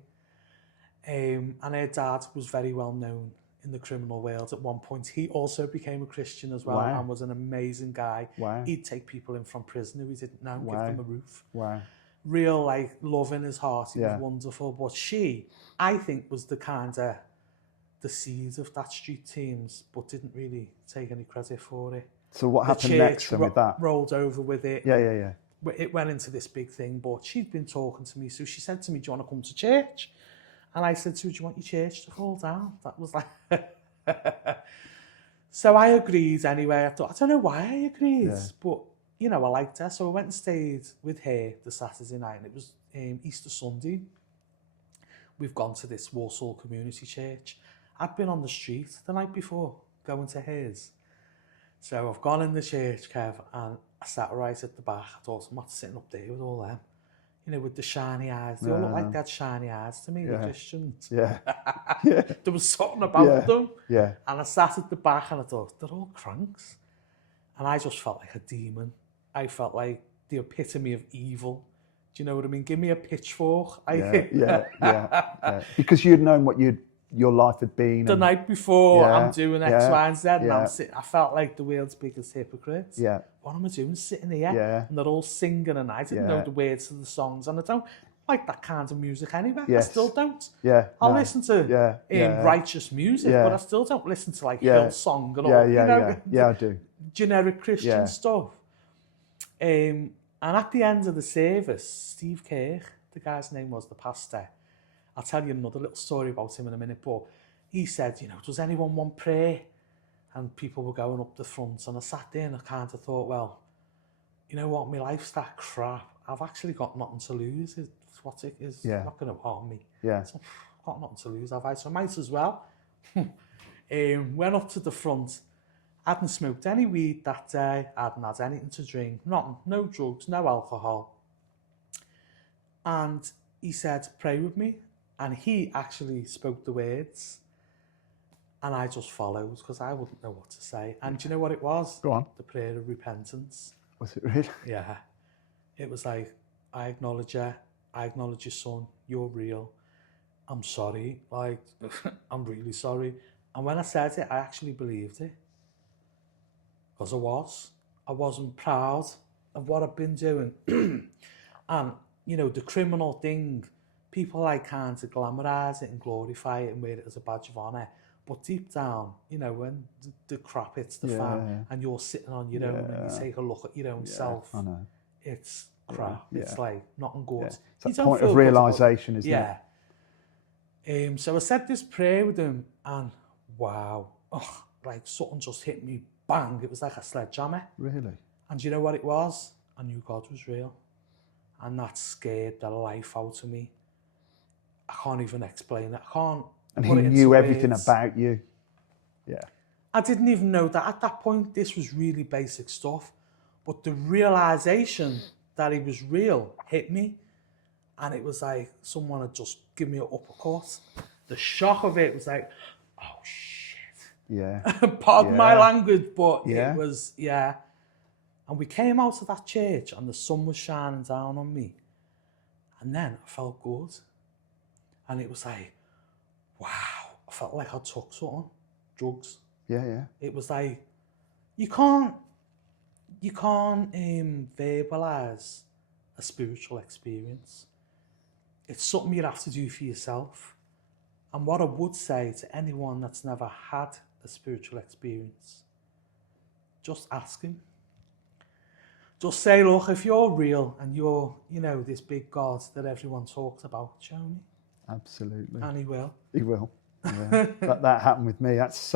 and her dad was very well known in the criminal world at one point. He also became a Christian as well. Wow. And was an amazing guy. Wow. He'd take people in from prison who he didn't know, Wow. give them a roof. Wow. Real like love in his heart. He Yeah. was wonderful. But she, I think, was the kind of the seed of that street teams, but didn't really take any credit for it. So what The happened next then with that? Rolled over with it. Yeah. It went into this big thing, but she'd been talking to me. So she said to me, do you want to come to church? And I said to her, do you want your church to fall down? That was like... So I agreed anyway. I thought, I don't know why I agreed, but, you know, I liked her. So I went and stayed with her the Saturday night, and it was Easter Sunday. We've gone to this Walsall Community Church. I'd been on the street the night before, going to hers. So I've gone in the church, Kev, and I sat right at the back. I thought, I'm not sitting up there with all them, you know, with the shiny eyes. They all look like they had shiny eyes to me, the Christians. Yeah. There was something about them. Yeah. And I sat at the back and I thought, they're all cranks. And I just felt like a demon. I felt like the epitome of evil. Do you know what I mean? Give me a pitchfork. Yeah. Because you'd known what your life had been. The night before, I'm doing X, Y, and Z, and I'm sitting. I felt like the world's biggest hypocrite. Yeah. What am I doing sitting here? Yeah. And they're all singing, and I didn't know the words to the songs, and I don't like that kind of music anyway. Yes. I still don't. Yeah. I'll listen to righteous music, but I still don't listen to like Hillsong and all. You know, I do. Generic Christian stuff. And at the end of the service, Steve Kirk, the guy's name was, the pastor. I'll tell you another little story about him in a minute, but he said, you know, does anyone want prayer? And people were going up the front, and I sat there and I kind of thought, well, you know what, my life's that crap. I've actually got nothing to lose. It's what it is not going to harm me. Yeah. So I've got nothing to lose, have I? So I might as well. Went up to the front. I hadn't smoked any weed that day. I hadn't had anything to drink. Nothing. No drugs, no alcohol. And he said, pray with me. And he actually spoke the words. And I just followed because I wouldn't know what to say. And do you know what it was? Go on. The prayer of repentance. Was it really? Yeah. It was like, I acknowledge you. I acknowledge your son. You're real. I'm sorry. Like, I'm really sorry. And when I said it, I actually believed it. Because I wasn't proud of what I've been doing. And, you know, the criminal thing, people like kind of glamorise it and glorify it and wear it as a badge of honour. But deep down, you know, when the crap hits the fan and you're sitting on your own and you take a look at your own self, I know. it's crap. It's like nothing good. It's a point of realisation, isn't it? So I said this prayer with him and wow, like something just hit me, bang. It was like a sledgehammer. Really? And you know what it was? I knew God was real. And that scared the life out of me. I can't even explain it. I can't. And he knew everything about you. Yeah. I didn't even know that at that point. This was really basic stuff. But the realisation that he was real hit me. And it was like someone had just given me an uppercut. The shock of it was like, oh shit. Yeah. Pardon my language, but it was, And we came out of that church and the sun was shining down on me. And then I felt good. And it was like, wow. I felt like I took something. Drugs. Yeah. It was like, you can't verbalise a spiritual experience. It's something you have to do for yourself. And what I would say to anyone that's never had a spiritual experience, just ask him. Just say, look, if you're real and you're, you know, this big God that everyone talks about, show me. Absolutely. And he will. He will. Yeah. that happened with me. That's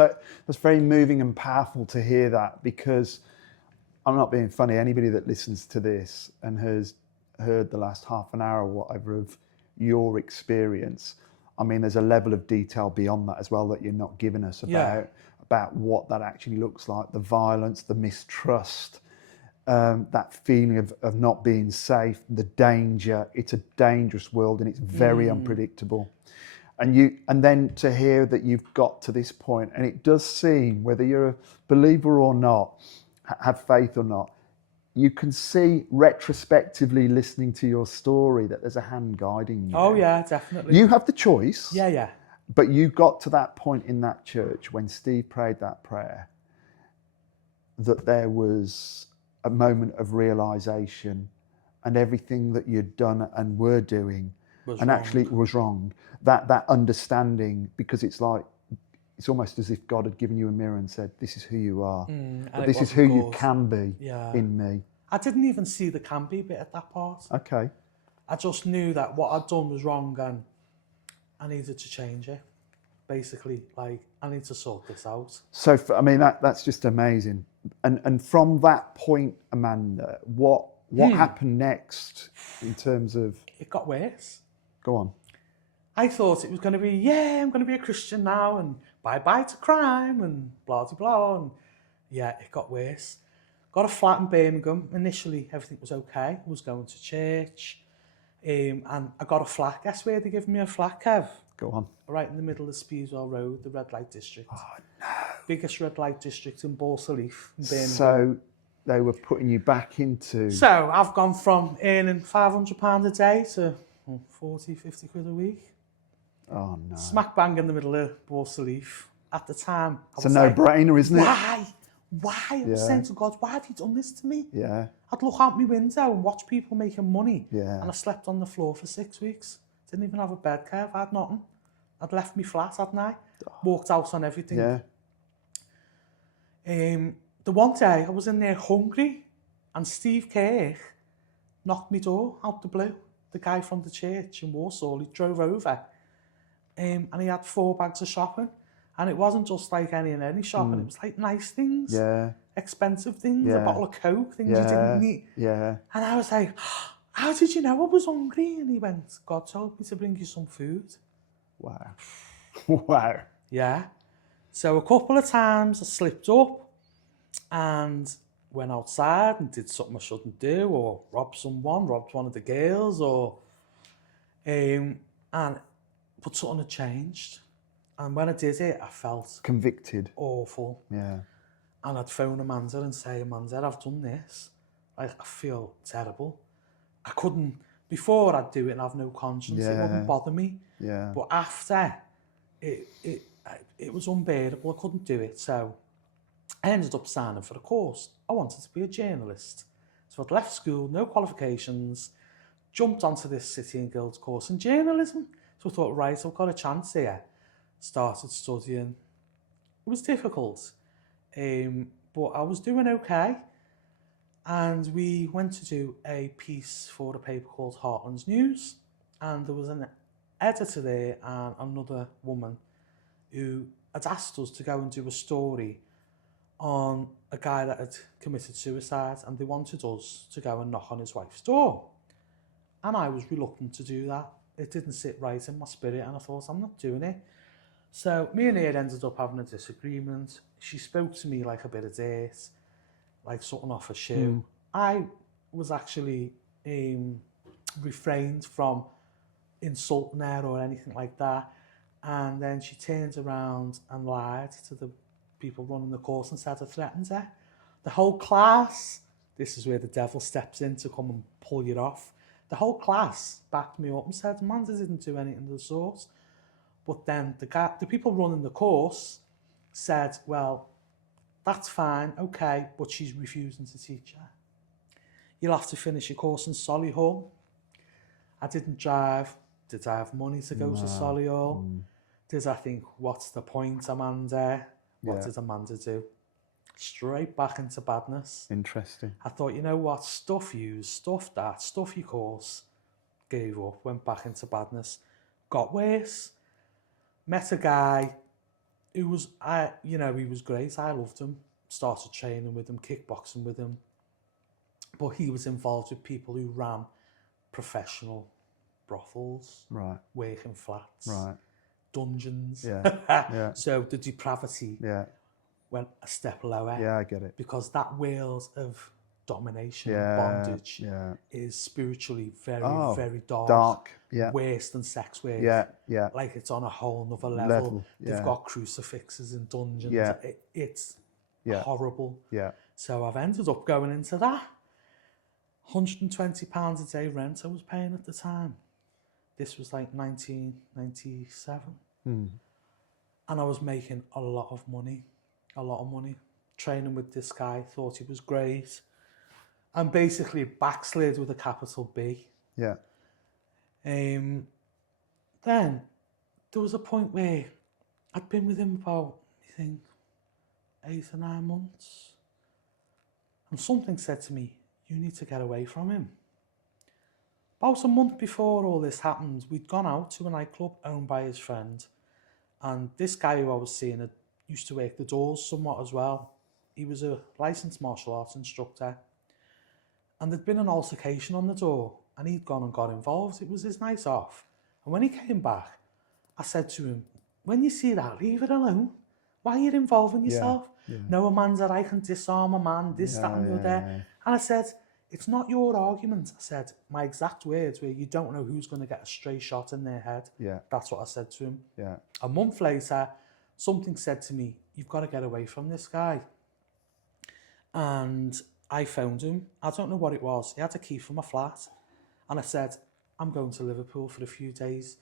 very moving and powerful to hear that, because I'm not being funny. Anybody that listens to this and has heard the last half an hour or whatever of your experience, I mean, there's a level of detail beyond that as well that you're not giving us about what that actually looks like, the violence, the mistrust, that feeling of not being safe, the danger. It's a dangerous world and it's very unpredictable. And then to hear that you've got to this point, and it does seem, whether you're a believer or not, have faith or not, you can see retrospectively listening to your story that there's a hand guiding you. Oh yeah, definitely. You have the choice. Yeah. But you got to that point in that church when Steve prayed that prayer, that there was a moment of realization, and everything that you'd done and were doing actually was wrong. That understanding, because it's almost as if God had given you a mirror and said, this is who you are, but this is who you can be in me. I didn't even see the can be bit at that part. Okay. I just knew that what I'd done was wrong and I needed to change it. Basically, like, I need to sort this out. So, that's just amazing. And from that point, Amanda, what happened next in terms of... It got worse. Go on. I thought it was going to be, I'm going to be a Christian now and bye-bye to crime and blah, blah, blah. And it got worse. Got a flat in Birmingham. Initially, everything was okay. I was going to church. And I got a flat. Guess where they gave me a flat, Kev? Go on. Right in the middle of Speedwell Road, the red light district. Oh, no. Biggest red light district in Borsalleaf in Birmingham. So they were putting you back into... So I've gone from earning £500 a day to 40, 50 quid a week. Oh, no. Smack bang in the middle of Borsalleaf. At the time, it's a no-brainer, isn't it? Why? I was saying to God, why have you done this to me? Yeah. I'd look out my window and watch people making money. Yeah. And I slept on the floor for 6 weeks. Didn't even have a bed, Kev. I had nothing. I'd left me flat, hadn't I? Walked out on everything. Yeah. The one day I was in there hungry and Steve Kirk knocked me door out the blue. The guy from the church in Warsaw, he drove over and he had 4 bags of shopping. And it wasn't just like any shopping, it was like nice things, expensive things, a bottle of Coke, things you didn't need. Yeah. And I was like, how did you know I was hungry? And he went, God told me to bring you some food. Wow. Wow. Yeah. So a couple of times I slipped up and went outside and did something I shouldn't do, or robbed one of the girls, or but something had changed. And when I did it, I felt convicted, awful. Yeah. And I'd phone Amanda and say, Amanda, I've done this. I feel terrible. I couldn't, before I'd do it and have no conscience, it wouldn't bother me. Yeah. But after, it was unbearable. I couldn't do it. So I ended up signing for a course. I wanted to be a journalist. So I'd left school, no qualifications, jumped onto this City and Guilds course in journalism. So I thought, right, I've got a chance here. Started studying. It was difficult, but I was doing okay. And we went to do a piece for a paper called Heartlands News, and there was an editor there and another woman who had asked us to go and do a story on a guy that had committed suicide, and they wanted us to go and knock on his wife's door. And I was reluctant to do that. It didn't sit right in my spirit, and I thought, I'm not doing it. So me and her ended up having a disagreement. She spoke to me like a bit of dirt, like something off a shoe. I was actually refrained from insulting her or anything like that. And then she turned around and lied to the people running the course and said I threatened her. The whole class, this is where the devil steps in to come and pull you off. The whole class backed me up and said, Amanda didn't do anything of the sort. But then the people running the course said, well, that's fine, okay, but she's refusing to teach her. You'll have to finish your course in Solihull. I didn't drive. Did I have money to go to Solihull? Did I think, what's the point, Amanda? What did Amanda do? Straight back into badness. Interesting. I thought, you know what, stuff you, stuff that, stuff your course. Gave up, went back into badness. Got worse. Met a guy who was, he was great. I loved him. Started training with him, kickboxing with him. but he was involved with people who ran professional brothels, Right. working flats, Right. dungeons. Yeah. Yeah. So the depravity Yeah. went a step lower. Yeah, I get it. Because that world of domination and Yeah. bondage Yeah. is spiritually very, Oh, very dark. dark. Yeah. Worse than sex work. Yeah. Yeah. Like it's on a whole nother level. Level. They've Yeah. got crucifixes in dungeons. Yeah. It's Yeah. horrible. Yeah. So I've ended up going into that. £120 a day rent I was paying at the time. This was like 1997. Mm. And I was making a lot of money. Training with this guy, thought he was great. And basically backslid with a capital B. Yeah. Then there was a point where I'd been with him about, I think, 8 or 9 months. And something said to me, you need to get away from him. About a month before all this happened, we'd gone out to a nightclub owned by his friend. And this guy who I was seeing used to work the doors somewhat as well. He was a licensed martial arts instructor. And there'd been an altercation on the door, and he'd gone and got involved. It was his night off. And when he came back, I said to him, when you see that, leave it alone. Why are you involving yourself? Yeah. No, a man that I can disarm a man, this, that, and the other. Yeah. And I said, it's not your argument. I said, my exact words were, you don't know who's going to get a stray shot in their head. Yeah. That's what I said to him. Yeah. A month later, something said to me, you've got to get away from this guy. And I phoned him. I don't know what it was. He had a key from a flat. And I said, I'm going to Liverpool for a few days.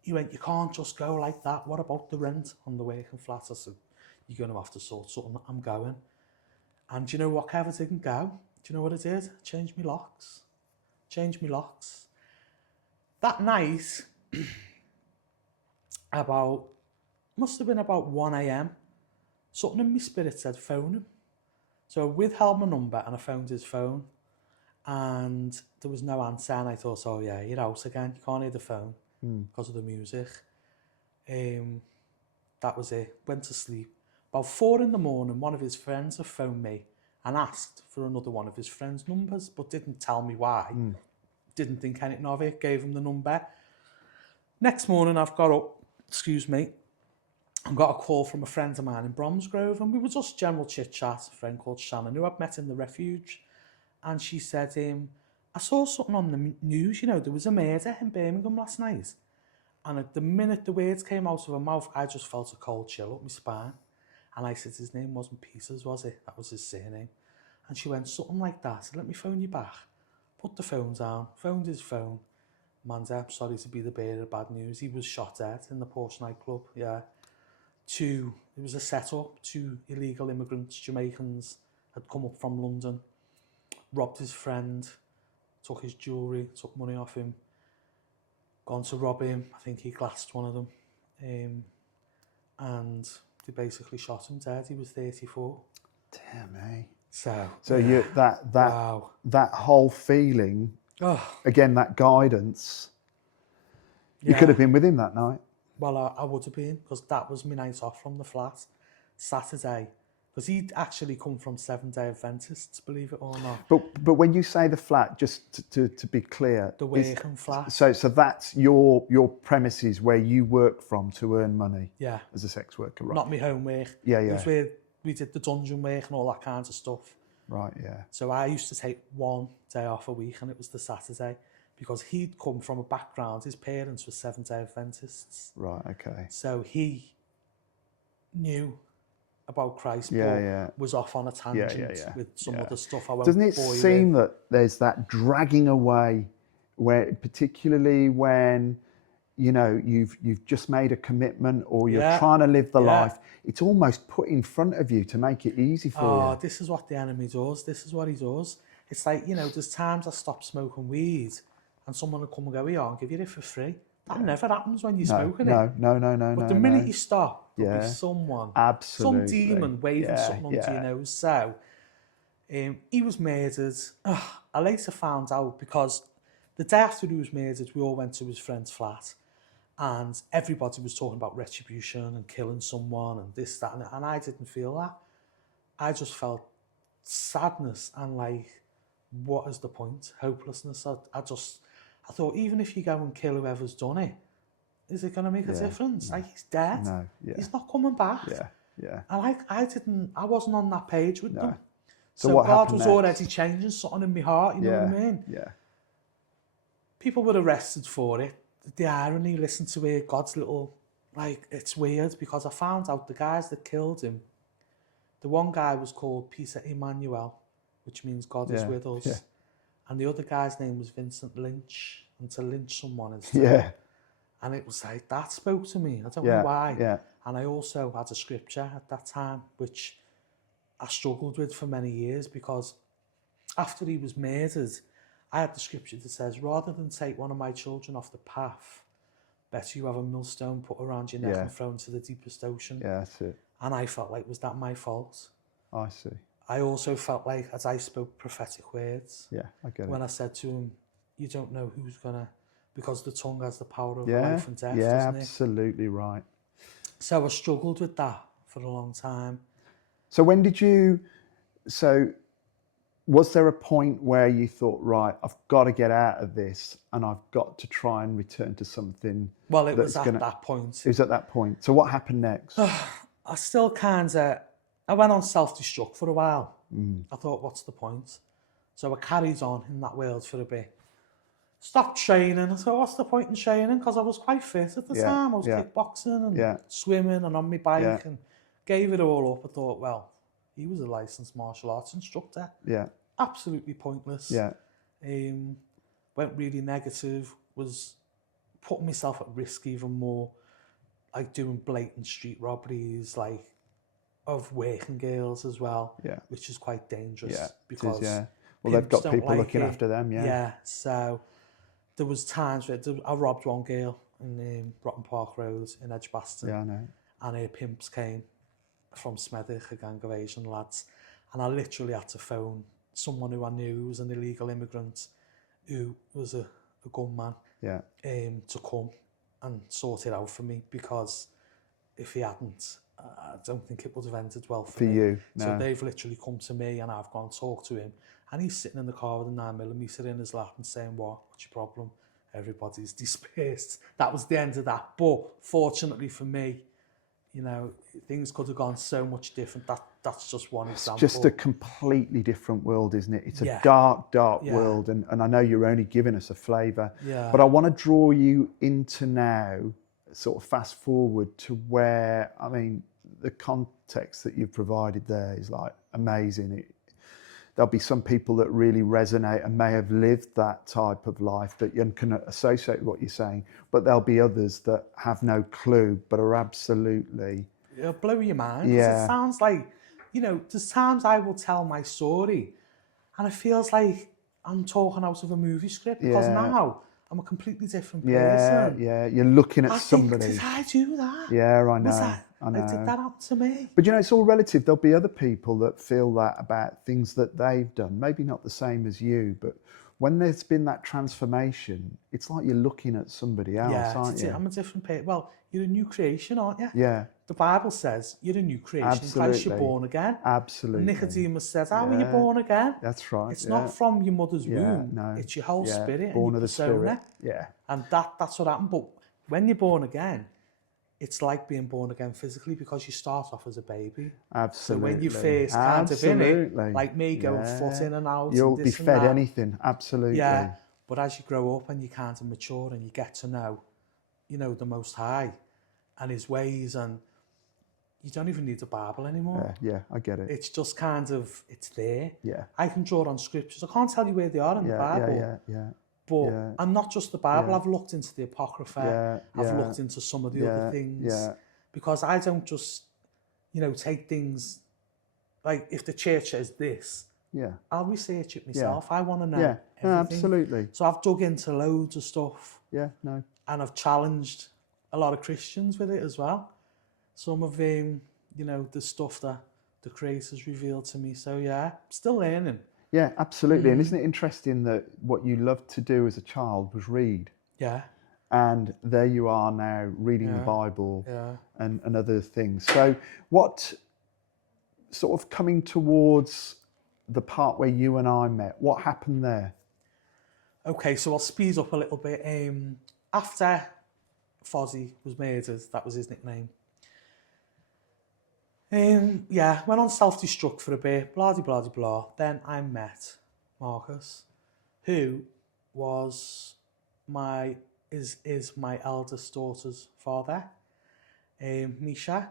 He went, you can't just go like that. What about the rent on the working flat? I said, you're going to have to sort something. I'm going. And do you know what, Kev? I didn't go. Do you know what I did? Changed me locks. That night, must have been about 1 a.m, something in my spirit said, phone him. So I withheld my number and I phoned his phone. And there was no answer. And I thought, oh yeah, you're out again. You can't hear the phone because of the music. That was it. Went to sleep. About 4 a.m, one of his friends had phoned me and asked for another one of his friend's numbers, but didn't tell me why. Didn't think anything of it, gave him the number. Next morning, I've got up, and got a call from a friend of mine in Bromsgrove, and we were just general chit-chat, a friend called Shannon, who I'd met in the refuge. And she said, I saw something on the news, there was a murder in Birmingham last night. And at the minute the words came out of her mouth, I just felt a cold chill up my spine. And I said, his name wasn't Peters, was it? That was his surname. And she went, something like that. I said, let me phone you back. Put the phone down, phoned his phone. Man's I'm sorry to be the bearer of bad news. He was shot dead in the Porsche nightclub, yeah. It was a set-up. 2 illegal immigrants, Jamaicans, had come up from London, robbed his friend, took his jewellery, took money off him, gone to rob him. I think he glassed one of them. And they basically shot him dead. He was 34. Damn, eh? So yeah. You wow. that whole feeling, again, that guidance, you could have been with him that night. Well, I would have been, because that was my night off from the flat, Saturday. Because he'd actually come from Seventh-day Adventists, believe it or not. But when you say the flat, just to be clear, the working flat. So that's your premises where you work from to earn money. Yeah. As a sex worker, right? Not my homework. Yeah. It was where we did the dungeon work and all that kind of stuff. Right. Yeah. So I used to take 1 day off a week, and it was the Saturday, because he'd come from a background. His parents were Seventh-day Adventists. Right. Okay. So he knew about Christ, was off on a tangent with some other stuff. Doesn't it seem that there's that dragging away, where particularly when you've just made a commitment or you're trying to live the life, it's almost put in front of you to make it easy for you. Oh, this is what the enemy does. This is what he does. It's like, there's times I stop smoking weed and someone will come and go, I'll give you it for free. That never happens when you're smoking it. No. But the minute you stop, there'll be someone, absolutely, some demon waving something onto your nose. So he was murdered. I later found out, because the day after he was murdered, we all went to his friend's flat, and everybody was talking about retribution and killing someone and this, that, and I didn't feel that. I just felt sadness and like, what is the point? Hopelessness. I thought, even if you go and kill whoever's done it, is it going to make a difference? No. Like, he's dead. No, yeah. He's not coming back. Yeah, yeah. And I wasn't on that page with them. So So what God happened was next? already changing something in my heart, you know what I mean? Yeah. People were arrested for it. The irony, listen to it, God's little, like, it's weird, because I found out the guys that killed him, the one guy was called Peter Emmanuel, which means God is with us. Yeah. And the other guy's name was Vincent Lynch. And to lynch someone is And it was like, that spoke to me. I don't know why. Yeah. And I also had a scripture at that time, which I struggled with for many years, because after he was murdered, I had the scripture that says, rather than take one of my children off the path, better you have a millstone put around your neck and thrown to the deepest ocean. Yeah, that's it. And I felt like, was that my fault? I see. I also felt like, as I spoke prophetic words, I get it. when I said to him, you don't know who's going to, because the tongue has the power of life and death, yeah, doesn't it? absolutely right. So I struggled with that for a long time. So was there a point where you thought, right, I've got to get out of this and I've got to try and return to something? Well, it was at that point. It was at that point. So what happened next? I still I went on self-destruct for a while. I thought, what's the point? So I carried on in that world for a bit. Stopped training. I thought, what's the point in training? Because I was quite fit at the time. I was kickboxing and swimming and on my bike and gave it all up. I thought, well, he was a licensed martial arts instructor. Yeah. Absolutely pointless. Yeah. Went really negative, was putting myself at risk even more, like doing blatant street robberies, like of working girls as well, which is quite dangerous because well, they've got people like looking after them, so there was times where I robbed one girl in Broughton Park Road in Edgbaston, I know, and her pimps came from Smethwick, a gang of Asian lads, and I literally had to phone someone who I knew who was an illegal immigrant who was a gunman to come and sort it out for me, because if he hadn't, I don't think it would have ended well for me. you. No. So they've literally come to me and I've gone and talked to him, and he's sitting in the car with a 9mm in his lap and saying, what's your problem? Everybody's dispersed. That was the end of that. But fortunately for me, you know, things could have gone so much different. That's just one example. It's just a completely different world, isn't it? It's a dark world, and I know you're only giving us a flavour. But I want to draw you into now, sort of fast forward to where, I mean, the context that you've provided there is like amazing. There'll be some people that really resonate and may have lived that type of life that you can associate with what you're saying, but there'll be others that have no clue but are absolutely... It'll blow your mind. It sounds like, you know, there's times I will tell my story and it feels like I'm talking out of a movie script, because now I'm a completely different person. You're looking at somebody. Did I do that? Yeah, I know. I know. Did that happen to me? But you know, it's all relative. There'll be other people that feel that about things that they've done. Maybe not the same as you, but when there's been that transformation, it's like you're looking at somebody else, aren't you? I'm a different person. Well, you're a new creation, aren't you? Yeah. The Bible says you're a new creation. Absolutely. In Christ you're born again. Absolutely. Nicodemus says, how are you born again? That's right. It's not from your mother's womb. No. It's your whole spirit. Born and of your the persona. Spirit. Yeah. And that's what happened. But when you're born again, it's like being born again physically, because you start off as a baby. Absolutely. So when you first kind of in it, like me going foot in and out, you'll and be this and fed that. anything. Absolutely. Yeah. But as you grow up and you kind of mature and you get to know, you know, the Most High and His ways, and you don't even need the Bible anymore. Yeah, I get it. It's just kind of, it's there. Yeah. I can draw on scriptures. I can't tell you where they are in the Bible. But and not just the Bible. I've looked into the Apocrypha. I've looked into some of the other things. Because I don't just, you know, take things like, if the church says this, I'll research it myself. I want to know everything. Absolutely. So I've dug into loads of stuff. No. And I've challenged a lot of Christians with it as well. Some of you know, the stuff that the Creator's revealed to me. So still learning. Yeah, absolutely. And isn't it interesting that what you loved to do as a child was read? Yeah. And there you are now reading the Bible and other things. So what sort of coming towards the part where you and I met. What happened there? Okay, so I'll speed up a little bit. After Fozzie was murdered, that was his nickname. Yeah, went on self-destruct for a bit, blah, blah, blah, blah. Then I met Marcus, who was is my eldest daughter's father, Misha.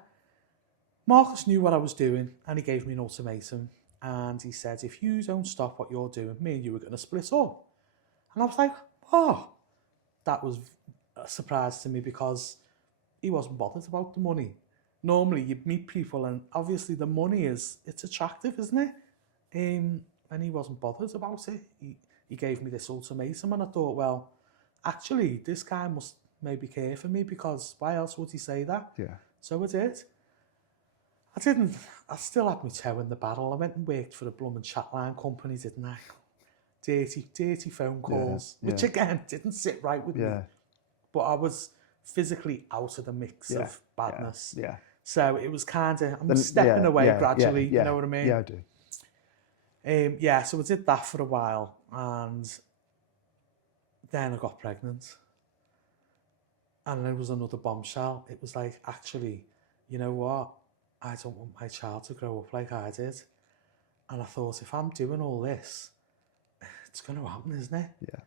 Marcus knew what I was doing, and he gave me an ultimatum. And he said, if you don't stop what you're doing, me and you are going to split up. And I was like, oh, that was a surprise to me, because he wasn't bothered about the money. Normally you meet people and obviously the money it's attractive, isn't it? And he wasn't bothered about it. He gave me this ultimatum, and I thought, well, actually this guy must maybe care for me, because why else would he say that? Yeah. So I did. I still had my toe in the barrel. I went and worked for a blooming chatline company, didn't I? Dirty phone calls, which again didn't sit right with me. But I was physically out of the mix of badness. Yeah. So it was kind of, I'm stepping away gradually, you know what I mean? Yeah, I do. So I did that for a while, and then I got pregnant. And there was another bombshell. It was like, actually, you know what? I don't want my child to grow up like I did. And I thought, if I'm doing all this, it's going to happen, isn't it? Yeah.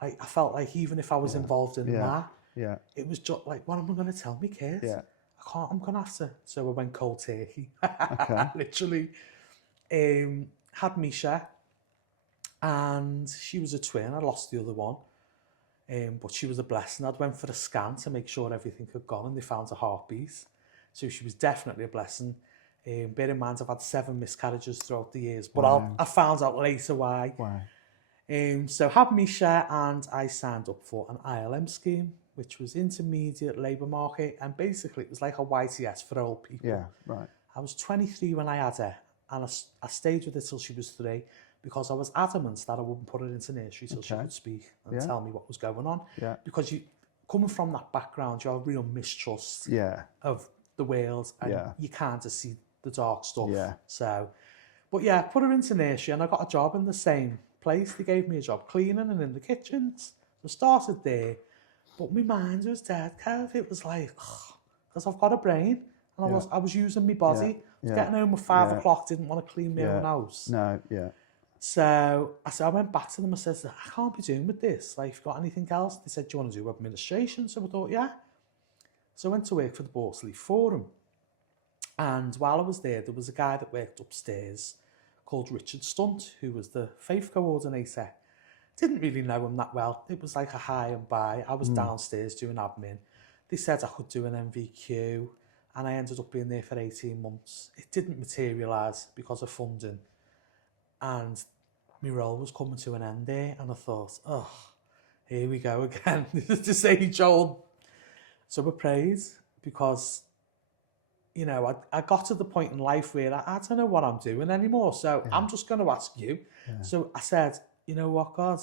Like, I felt like even if I was involved in that, it was just like, what am I going to tell my kids? Yeah. I'm going to have to. So I went cold turkey. Okay. Literally. Had Misha, and she was a twin. I lost the other one. But she was a blessing. I'd went for a scan to make sure everything had gone, and they found a heartbeat. So she was definitely a blessing. Bear in mind, I've had 7 miscarriages throughout the years, but I found out later why. So had Misha, and I signed up for an ILM scheme, which was intermediate labour market, and basically it was like a YTS for old people. Yeah, right. I was 23 when I had her, and I stayed with her till she was 3, because I was adamant that I wouldn't put her into nursery till she could speak and tell me what was going on. Yeah. Because you, coming from that background, you have a real mistrust of the world, and you can't just see the dark stuff. Yeah. So, but yeah, put her into nursery, and I got a job in the same place. They gave me a job cleaning and in the kitchens. So I started there, but my mind was dead, Kev. It was like, because I've got a brain, and I was using my body. I was getting home at 5 o'clock, didn't want to clean my own house. No, So I went back to them. I said, I can't be doing with this. Like, if you've got anything else? They said, do you want to do administration? So I thought, yeah. So I went to work for the Borsley Forum. And while I was there was a guy that worked upstairs called Richard Stunt, who was the faith coordinator. Didn't really know him that well. It was like a hi and bye. I was downstairs doing admin. They said I could do an MVQ, and I ended up being there for 18 months. It didn't materialise because of funding. And my role was coming to an end there, and I thought, oh, here we go again. This age old. So I prayed, because, you know, I got to the point in life where I don't know what I'm doing anymore, so I'm just going to ask you. Yeah. So I said, you know what, God,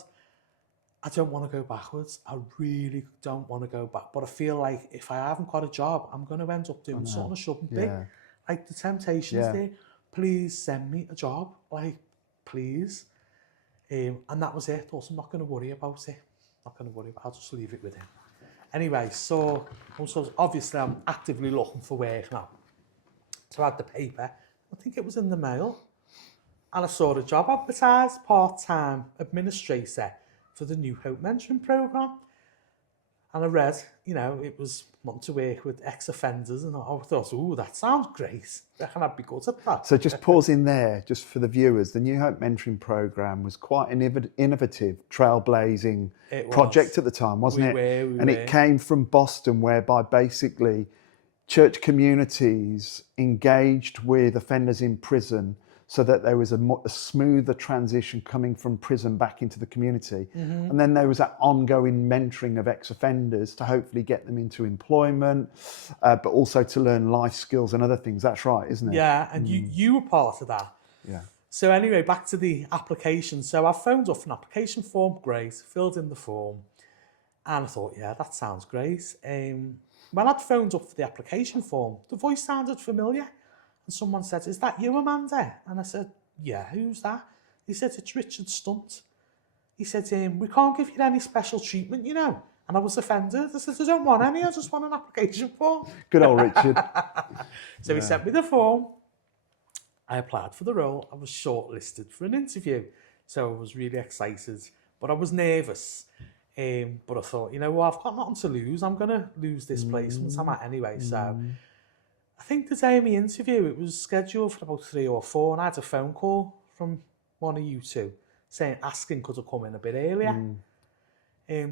I don't want to go backwards. I really don't want to go back. But I feel like if I haven't got a job, I'm going to end up doing something I shouldn't be. Like the temptation's there. Please send me a job. Like, please. And that was it. Also, I'm not going to worry about it. I'll just leave it with him. Anyway, so obviously I'm actively looking for work now. So I had the paper. I think it was in the mail. And I saw the job advertised, part-time administrator for the New Hope Mentoring Programme. And I read, you know, it was wanting to work with ex-offenders, and I thought, oh, that sounds great. I reckon I'd be good at that. So just pausing there, just for the viewers, the New Hope Mentoring Programme was quite an innovative, trailblazing project at the time, wasn't it? It came from Boston, whereby basically church communities engaged with offenders in prison, so that there was a smoother transition coming from prison back into the community. Mm-hmm. And then there was that ongoing mentoring of ex-offenders to hopefully get them into employment, but also to learn life skills and other things. That's right, isn't it? Yeah, and you were part of that. Yeah. So anyway, back to the application. So I phoned off an application form, great, filled in the form, and I thought, yeah, that sounds great. When I'd phoned up for the application form, the voice sounded familiar. And someone said, is that you, Amanda? And I said, yeah, who's that? He said, it's Richard Stunt. He said to him, we can't give you any special treatment, you know. And I was offended. I said, I don't want any, I just want an application form. Good old Richard. So he sent me the form. I applied for the role. I was shortlisted for an interview. So I was really excited. But I was nervous. But I thought, you know what, I've got nothing to lose. I'm going to lose this placement I'm at anyway. So I think the day of my interview, it was scheduled for about 3 or 4. And I had a phone call from one of you two asking could I come in a bit earlier.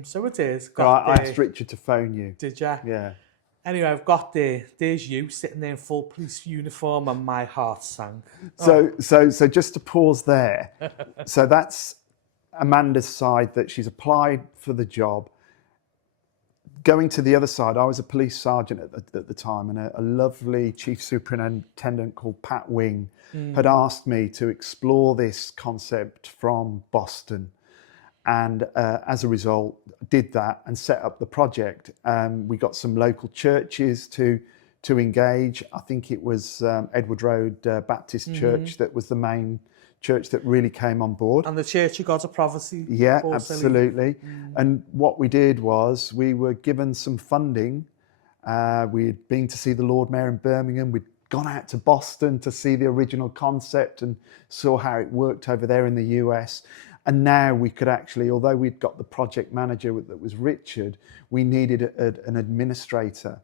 So it is. I asked Richard to phone you. Did you? Yeah. Anyway, I've got there. There's you sitting there in full police uniform, and my heart sank. So just to pause there. So that's Amanda's side, that she's applied for the job. Going to the other side, I was a police sergeant at the time, and a lovely chief superintendent called Pat Wing had asked me to explore this concept from Boston. And as a result, did that and set up the project. We got some local churches to engage. I think it was Edward Road Baptist Church that was the main church that really came on board. And the Church of God of Prophecy. Yeah, absolutely. And what we did was we were given some funding. We'd been to see the Lord Mayor in Birmingham. We'd gone out to Boston to see the original concept and saw how it worked over there in the US. And now we could actually, although we'd got the project manager that was Richard, we needed an administrator.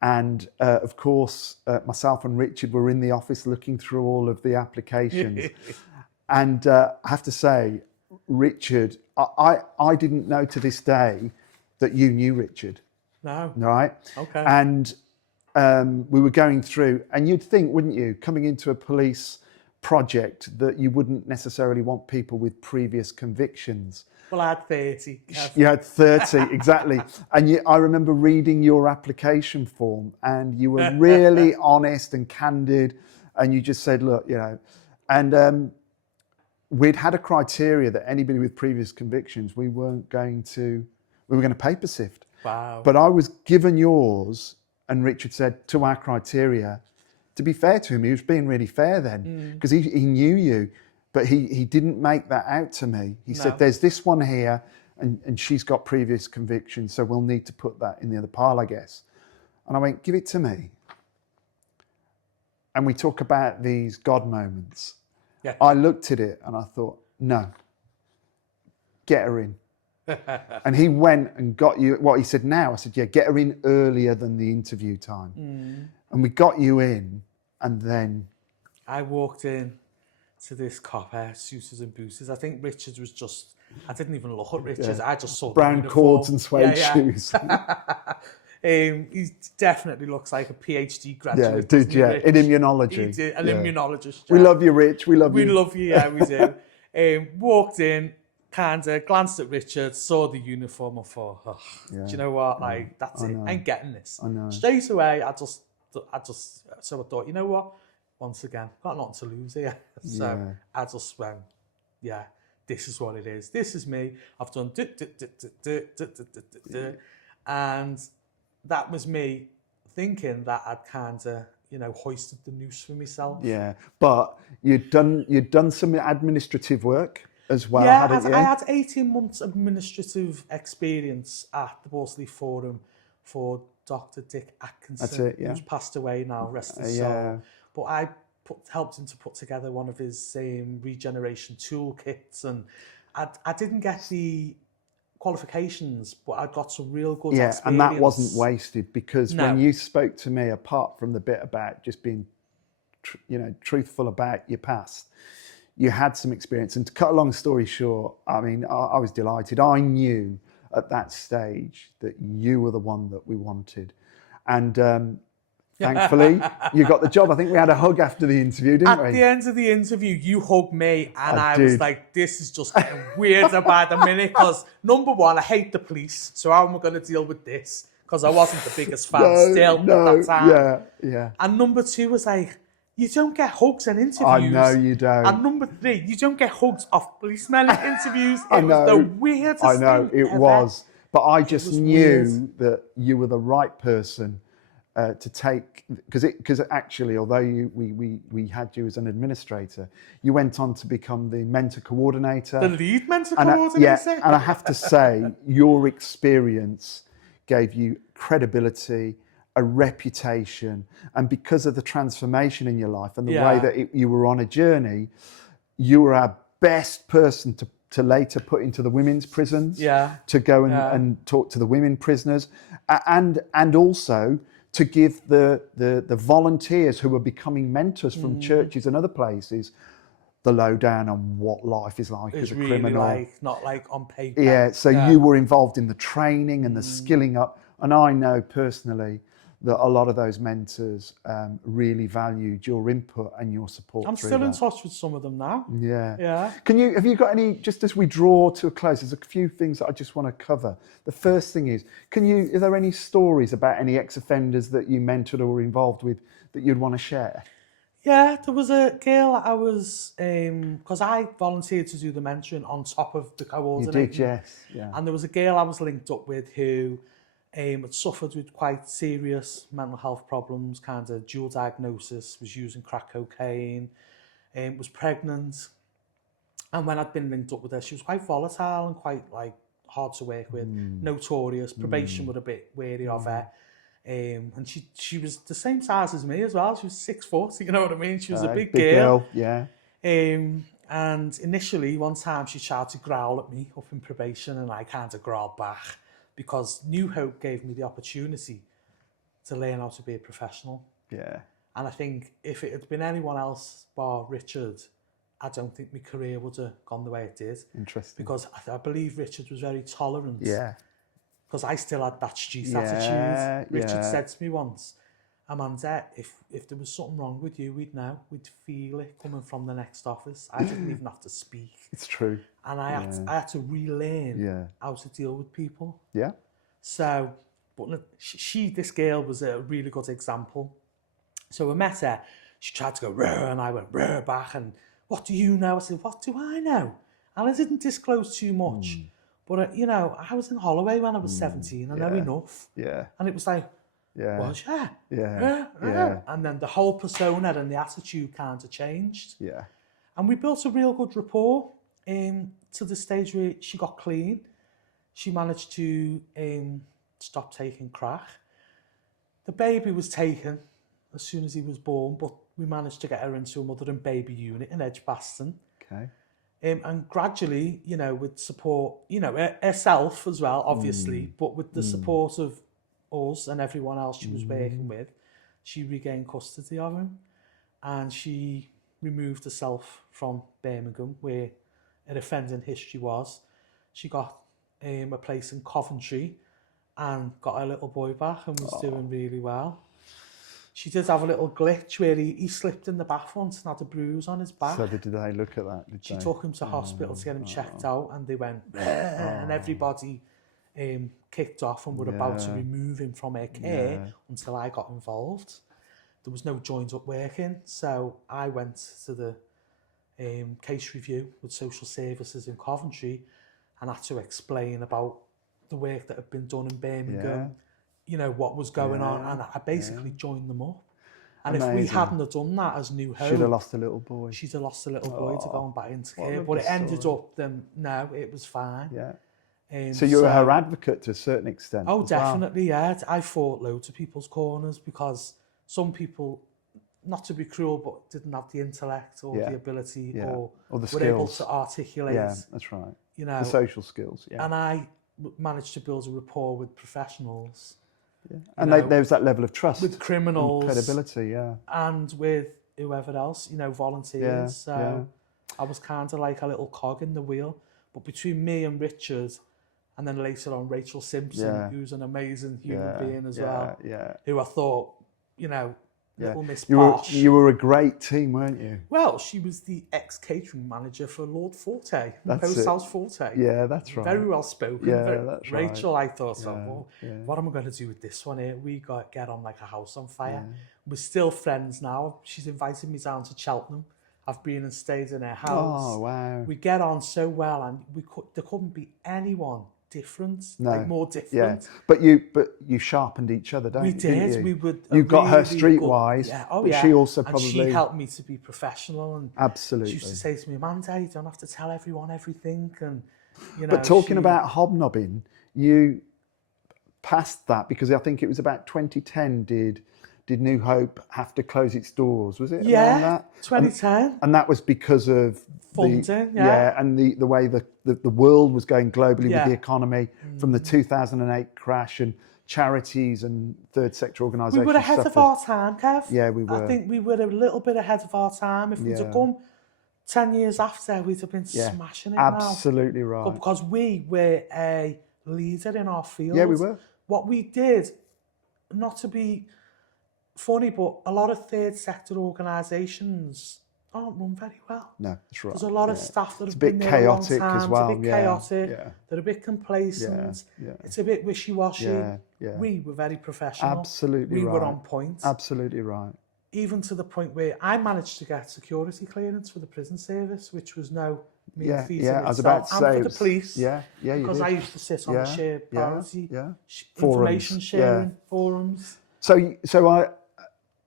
And of course, myself and Richard were in the office looking through all of the applications. And I have to say, Richard, I didn't know to this day that you knew Richard. No. Right? Okay. And we were going through, and you'd think, wouldn't you, coming into a police project, that you wouldn't necessarily want people with previous convictions. Well, I had 30. You had 30, exactly. And I remember reading your application form, and you were really honest and candid, and you just said, look, you know, and we'd had a criteria that anybody with previous convictions, we were going to paper sift. Wow. But I was given yours, and Richard said, to our criteria. To be fair to him, he was being really fair then, because he knew you, but he didn't make that out to me. He said, there's this one here, and she's got previous convictions, so we'll need to put that in the other pile, I guess. And I went, give it to me. And we talk about these God moments. Yeah. I looked at it and I thought, no, get her in. And he went and got you, what he said now, I said, yeah, get her in earlier than the interview time. And we got you in, and then I walked in to this cop hair, suiters and boosters. I think Richard was just, I didn't even look at Richard. I just saw brown the cords and suede shoes. He definitely looks like a PhD graduate. Yeah, did you? In immunology. He did, an immunologist. We love you, Rich. We love you. We love you, yeah, we do. Walked in, kind of glanced at Richard, saw the uniform, and thought, oh, do you know what? Like, that's it. I ain't getting this. I know. Straight away, so I thought, you know what? Once again, got nothing to lose here. So I just went, yeah, this is what it is. This is me. I've done and that was me thinking that I'd kind of, you know, hoisted the noose for myself. Yeah, but you'd done some administrative work as well, yeah, hadn't you? I had 18 months administrative experience at the Borsley Forum for Dr. Dick Atkinson, That's it, yeah. who's passed away now, rest his soul. But I helped him to put together one of his regeneration toolkits, and I didn't get the qualifications, but I got some real good experience. And that wasn't wasted, because when you spoke to me, apart from the bit about just being, truthful about your past, you had some experience. And to cut a long story short, I mean, I was delighted. I knew at that stage that you were the one that we wanted. And thankfully, you got the job. I think we had a hug after the interview, didn't we? At the end of the interview, you hugged me, and I was like, this is just getting weirder by the minute, because number one, I hate the police, so how am I going to deal with this? Because I wasn't the biggest fan at that time. Yeah. And number two was like, you don't get hugs in interviews. I know you don't. And number three, you don't get hugs off policemen in interviews. It was the weirdest thing it ever. was. But I just knew weird. that you were the right person to take, because actually, although we had you as an administrator, you went on to become the mentor coordinator. The lead mentor And coordinator. and I have to say, your experience gave you credibility, a reputation, and because of the transformation in your life and the way that you were on a journey, you were our best person to later put into the women's prisons, to go and talk to the women prisoners, and also to give the volunteers who were becoming mentors from churches and other places the lowdown on what life is like as a really criminal. Like, not like on paper. Yeah, so you were involved in the training and the skilling up. And I know personally that a lot of those mentors really valued your input and your support. I'm still in touch with some of them now. Yeah. Have you got any, just as we draw to a close, there's a few things that I just want to cover. The first thing is, are there any stories about any ex-offenders that you mentored or were involved with that you'd want to share? Yeah, there was a girl I was, because I volunteered to do the mentoring on top of the coordinating. You did, yes. Yeah. And there was a girl I was linked up with who had suffered with quite serious mental health problems, kind of dual diagnosis, was using crack cocaine, was pregnant. And when I'd been linked up with her, she was quite volatile and quite like hard to work with, notorious. Probation were a bit wary of her. And she was the same size as me as well. She was 6 foot, you know what I mean? She was a big girl. Yeah. And initially, one time she tried to growl at me up in probation, and I kind of growled back because New Hope gave me the opportunity to learn how to be a professional. Yeah. And I think if it had been anyone else bar Richard, I don't think my career would have gone the way it did. Interesting. Because I believe Richard was very tolerant. Yeah. Because I still had that street attitude. Richard said to me once, Amanda, if there was something wrong with you, we'd know. We'd feel it coming from the next office. I didn't even have to speak. It's true. And I had to relearn how to deal with people. Yeah. So, but this girl was a really good example. So I met her. She tried to go, "Rrr," and I went, "Rrr," back. And what do you know? I said, what do I know? And I didn't disclose too much. But, I was in Holloway when I was 17. I know enough. Yeah. And it was like, was you? Yeah. And then the whole persona and the attitude kind of changed. Yeah. And we built a real good rapport to the stage where she got clean. She managed to stop taking crack. The baby was taken as soon as he was born, but we managed to get her into a mother and baby unit in Edgbaston. Okay. And gradually, with support, herself as well, obviously, but with the support of us and everyone else she was working with, she regained custody of him. And she removed herself from Birmingham, where her offending history was. She got a place in Coventry and got her little boy back and was doing really well. She did have a little glitch where he slipped in the bath once and had a bruise on his back. So did they look at that? She took him to hospital to get him checked out, and they went, and everybody kicked off and were about to remove him from her care until I got involved. There was no joined up working, so I went to the case review with social services in Coventry and had to explain about the work that had been done in Birmingham. What was going on, and I basically joined them up. And if we hadn't have done that as New Hope, she'd have lost a little boy. She'd have lost a little boy to going back into care. But it ended up, no, it was fine. Yeah. So you were her advocate to a certain extent. Oh, definitely, yeah. I fought loads of people's corners because some people, not to be cruel, but didn't have the intellect or the ability or the were skills. able to articulate. Yeah, that's right. The social skills. Yeah. And I managed to build a rapport with professionals. Yeah. And there was that level of trust. With criminals. And credibility, and with whoever else, volunteers. So I was kind of like a little cog in the wheel. But between me and Richard, and then later on Rachel Simpson, who's an amazing human being as well, who I thought, little Miss Posh. You were a great team, weren't you? Well, she was the ex-catering manager for Lord Forte, Post House Forte. Yeah, that's right. Very well spoken. Yeah, that's right. Rachel, I thought, what am I going to do with this one here? We got get on like a house on fire. We're still friends now. She's invited me down to Cheltenham. I've been and stayed in her house. Oh, wow. We get on so well, and there couldn't be anyone different, No. like more different. Yeah, but you sharpened each other, We didn't did. you? We would. You got her really good, streetwise, yeah. Oh but yeah. she also and she probably helped me to be professional. And absolutely. she used to say to me, "Amanda, you don't have to tell everyone everything." And But talking about hobnobbing, you passed that because I think it was about 2010. Did New Hope have to close its doors? Was it around that? 2010. And that was because of Funding, and the way the world was going globally with the economy from the 2008 crash, and charities and third sector organisations. We were ahead of our time, Kev. Yeah, we were. I think we were a little bit ahead of our time. If we'd have come 10 years after, we'd have been smashing it absolutely now. right. But because we were a leader in our field. Yeah, we were. What we did, not to be funny, but a lot of third sector organisations aren't run very well. No, that's right. There's a lot of staff that have been been there a long chaotic time. as well. It's a bit chaotic. Yeah. They're a bit complacent. Yeah. It's a bit wishy-washy. Yeah. We were very professional. Absolutely we right. were on point. Absolutely right. Even to the point where I managed to get security clearance for the prison service, which was no mean feat in I was about to itself. say, and for the police. Yeah, because you I did. used to sit on the shared priority Forums, information sharing forums. So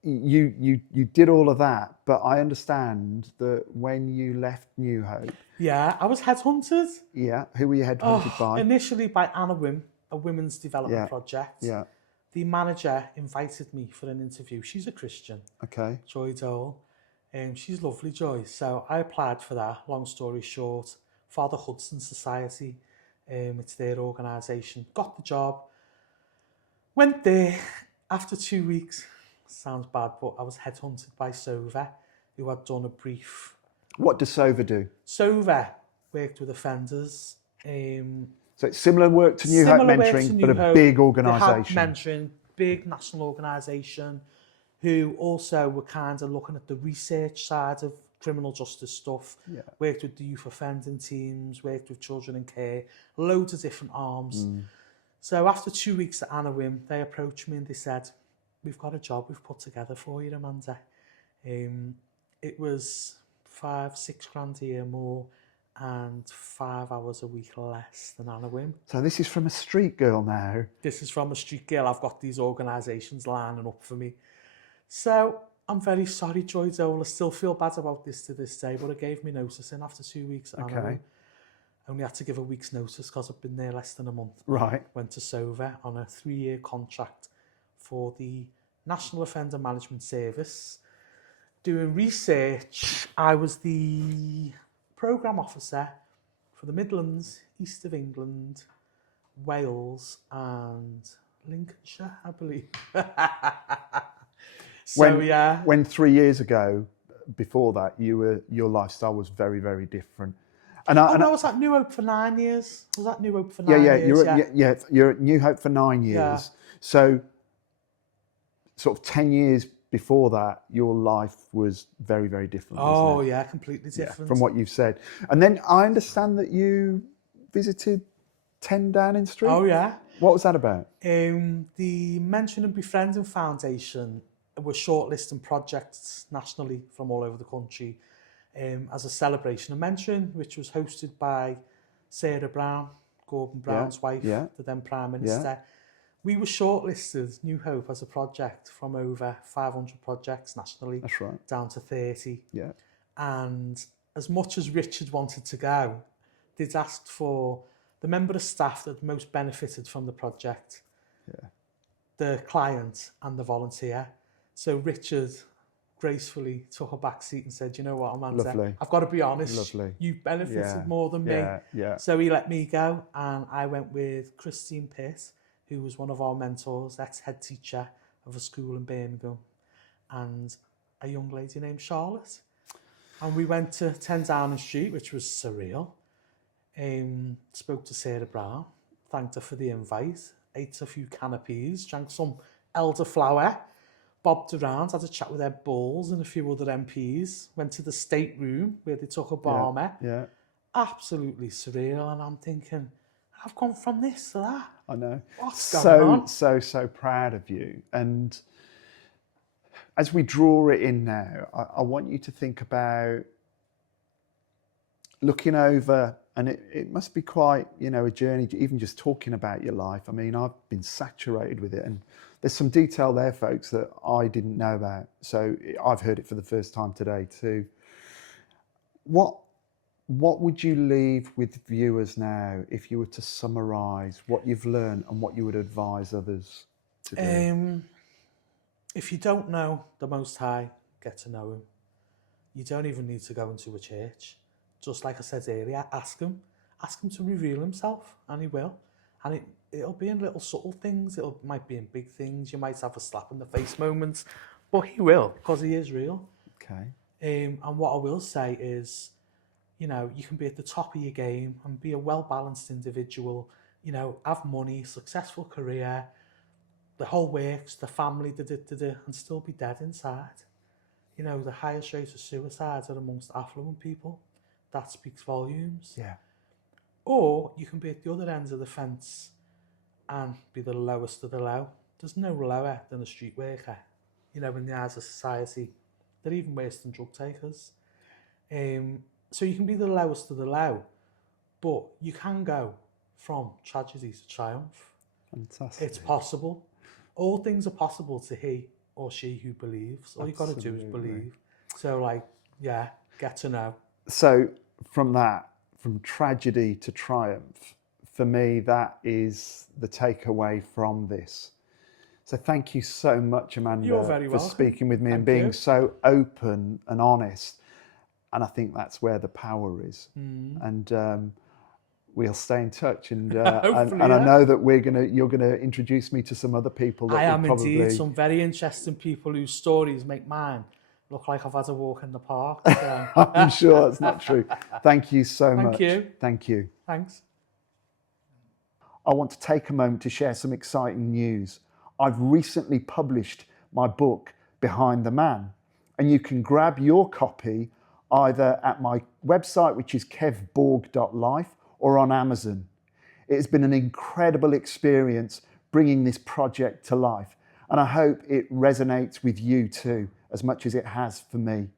you did all of that, but I understand that when you left New Hope. Yeah, I was headhunted. Yeah, who were you headhunted by? Initially by Anna Wim, a women's development project. Yeah. The manager invited me for an interview. She's a Christian. Okay. Joy Dole. She's lovely, Joy. So I applied for that. Long story short, Father Hudson Society. It's their organisation. Got the job. Went there. After 2 weeks, sounds bad, but I was headhunted by Sova, who had done a brief. What does Sova do? Sova worked with offenders. So it's similar work to New Hope Mentoring, but a big organisation. Mentoring, big national organisation, who also were kind of looking at the research side of criminal justice stuff. Yeah. Worked with the youth offending teams, worked with children in care, loads of different arms. So after 2 weeks at Anna Wim, they approached me and they said, "We've got a job we've put together for you, Amanda." It was 5-6 grand a year more and 5 hours a week less than Anna Wim. So this is from a street girl now. This is from a street girl. I've got these organisations lining up for me. So I'm very sorry, Joy Dole. I still feel bad about this to this day, but it gave me notice in after 2 weeks at Anna Wim. Only had to give a week's notice because I've been there less than a month. Right. Went to Sova on a 3-year contract for the National Offender Management Service. Doing research, I was the programme officer for the Midlands, East of England, Wales and Lincolnshire, I believe. When 3 years ago, before that, your lifestyle was very, very different. And I was at New Hope for 9 years. Was at New Hope for 9 years. You're at New Hope for 9 years. Yeah. So sort of 10 years before that, your life was very, very different. Oh, yeah, completely different. From what you've said. And then I understand that you visited 10 Downing Street. Oh, yeah. What was that about? The Mentoring and Befriending Foundation were shortlisting projects nationally from all over the country as a celebration of mentoring, which was hosted by Sarah Brown, Gordon Brown's wife, the then Prime Minister. Yeah. We were shortlisted, New Hope, as a project from over 500 projects nationally. That's right. Down to 30. Yeah. And as much as Richard wanted to go, they'd asked for the member of staff that most benefited from the project, the client and the volunteer. So Richard gracefully took a back seat and said, "You know what, Amanda, Lovely. I've got to be honest, Lovely. you benefited more than me." Yeah. So he let me go, and I went with Christine Pitt, who was one of our mentors, ex-head teacher of a school in Birmingham, and a young lady named Charlotte. And we went to 10 Downing Street, which was surreal. Spoke to Sarah Brown, thanked her for the invite, ate a few canapes, drank some elderflower, bobbed around, had a chat with Ed Balls and a few other MPs, went to the State Room where they took Obama. Yeah. Absolutely surreal. And I'm thinking, I've gone from this to that. I know. What's going on? So proud of you. And as we draw it in now, I want you to think about looking over And it must be quite, a journey, even just talking about your life. I mean, I've been saturated with it, and there's some detail there, folks, that I didn't know about. So I've heard it for the first time today too. What would you leave with viewers now if you were to summarise what you've learned and what you would advise others to do? If you don't know the Most High, get to know him. You don't even need to go into a church. Just like I said earlier, ask him to reveal himself, and he will. And it'll be in little subtle things. Might be in big things. You might have a slap in the face moments, but he will, because he is real. Okay. And what I will say is, you can be at the top of your game and be a well-balanced individual, have money, successful career, the whole works, the family, and still be dead inside. The highest rate of suicides are amongst affluent people. That speaks volumes. Yeah. Or you can be at the other end of the fence and be the lowest of the low. There's no lower than a street worker. In the eyes of society, they're even worse than drug takers. So you can be the lowest of the low, but you can go from tragedy to triumph. Fantastic. It's possible. All things are possible to he or she who believes. All you've got to do is believe. So, get to know. So from tragedy to triumph, for me, that is the takeaway from this. So thank you so much, Amanda, You're very for welcome. speaking with me and being so open and honest. And I think that's where the power is. And we'll stay in touch. And I know that you're gonna introduce me to some other people. That I am probably... indeed some very interesting people whose stories make mine look like I've had a walk in the park. So. I'm sure that's not true. Thank you so much. Thank you. Thank you. Thanks. I want to take a moment to share some exciting news. I've recently published my book, Behind the Man, and you can grab your copy either at my website, which is kevborg.life, or on Amazon. It has been an incredible experience bringing this project to life, and I hope it resonates with you too, as much as it has for me.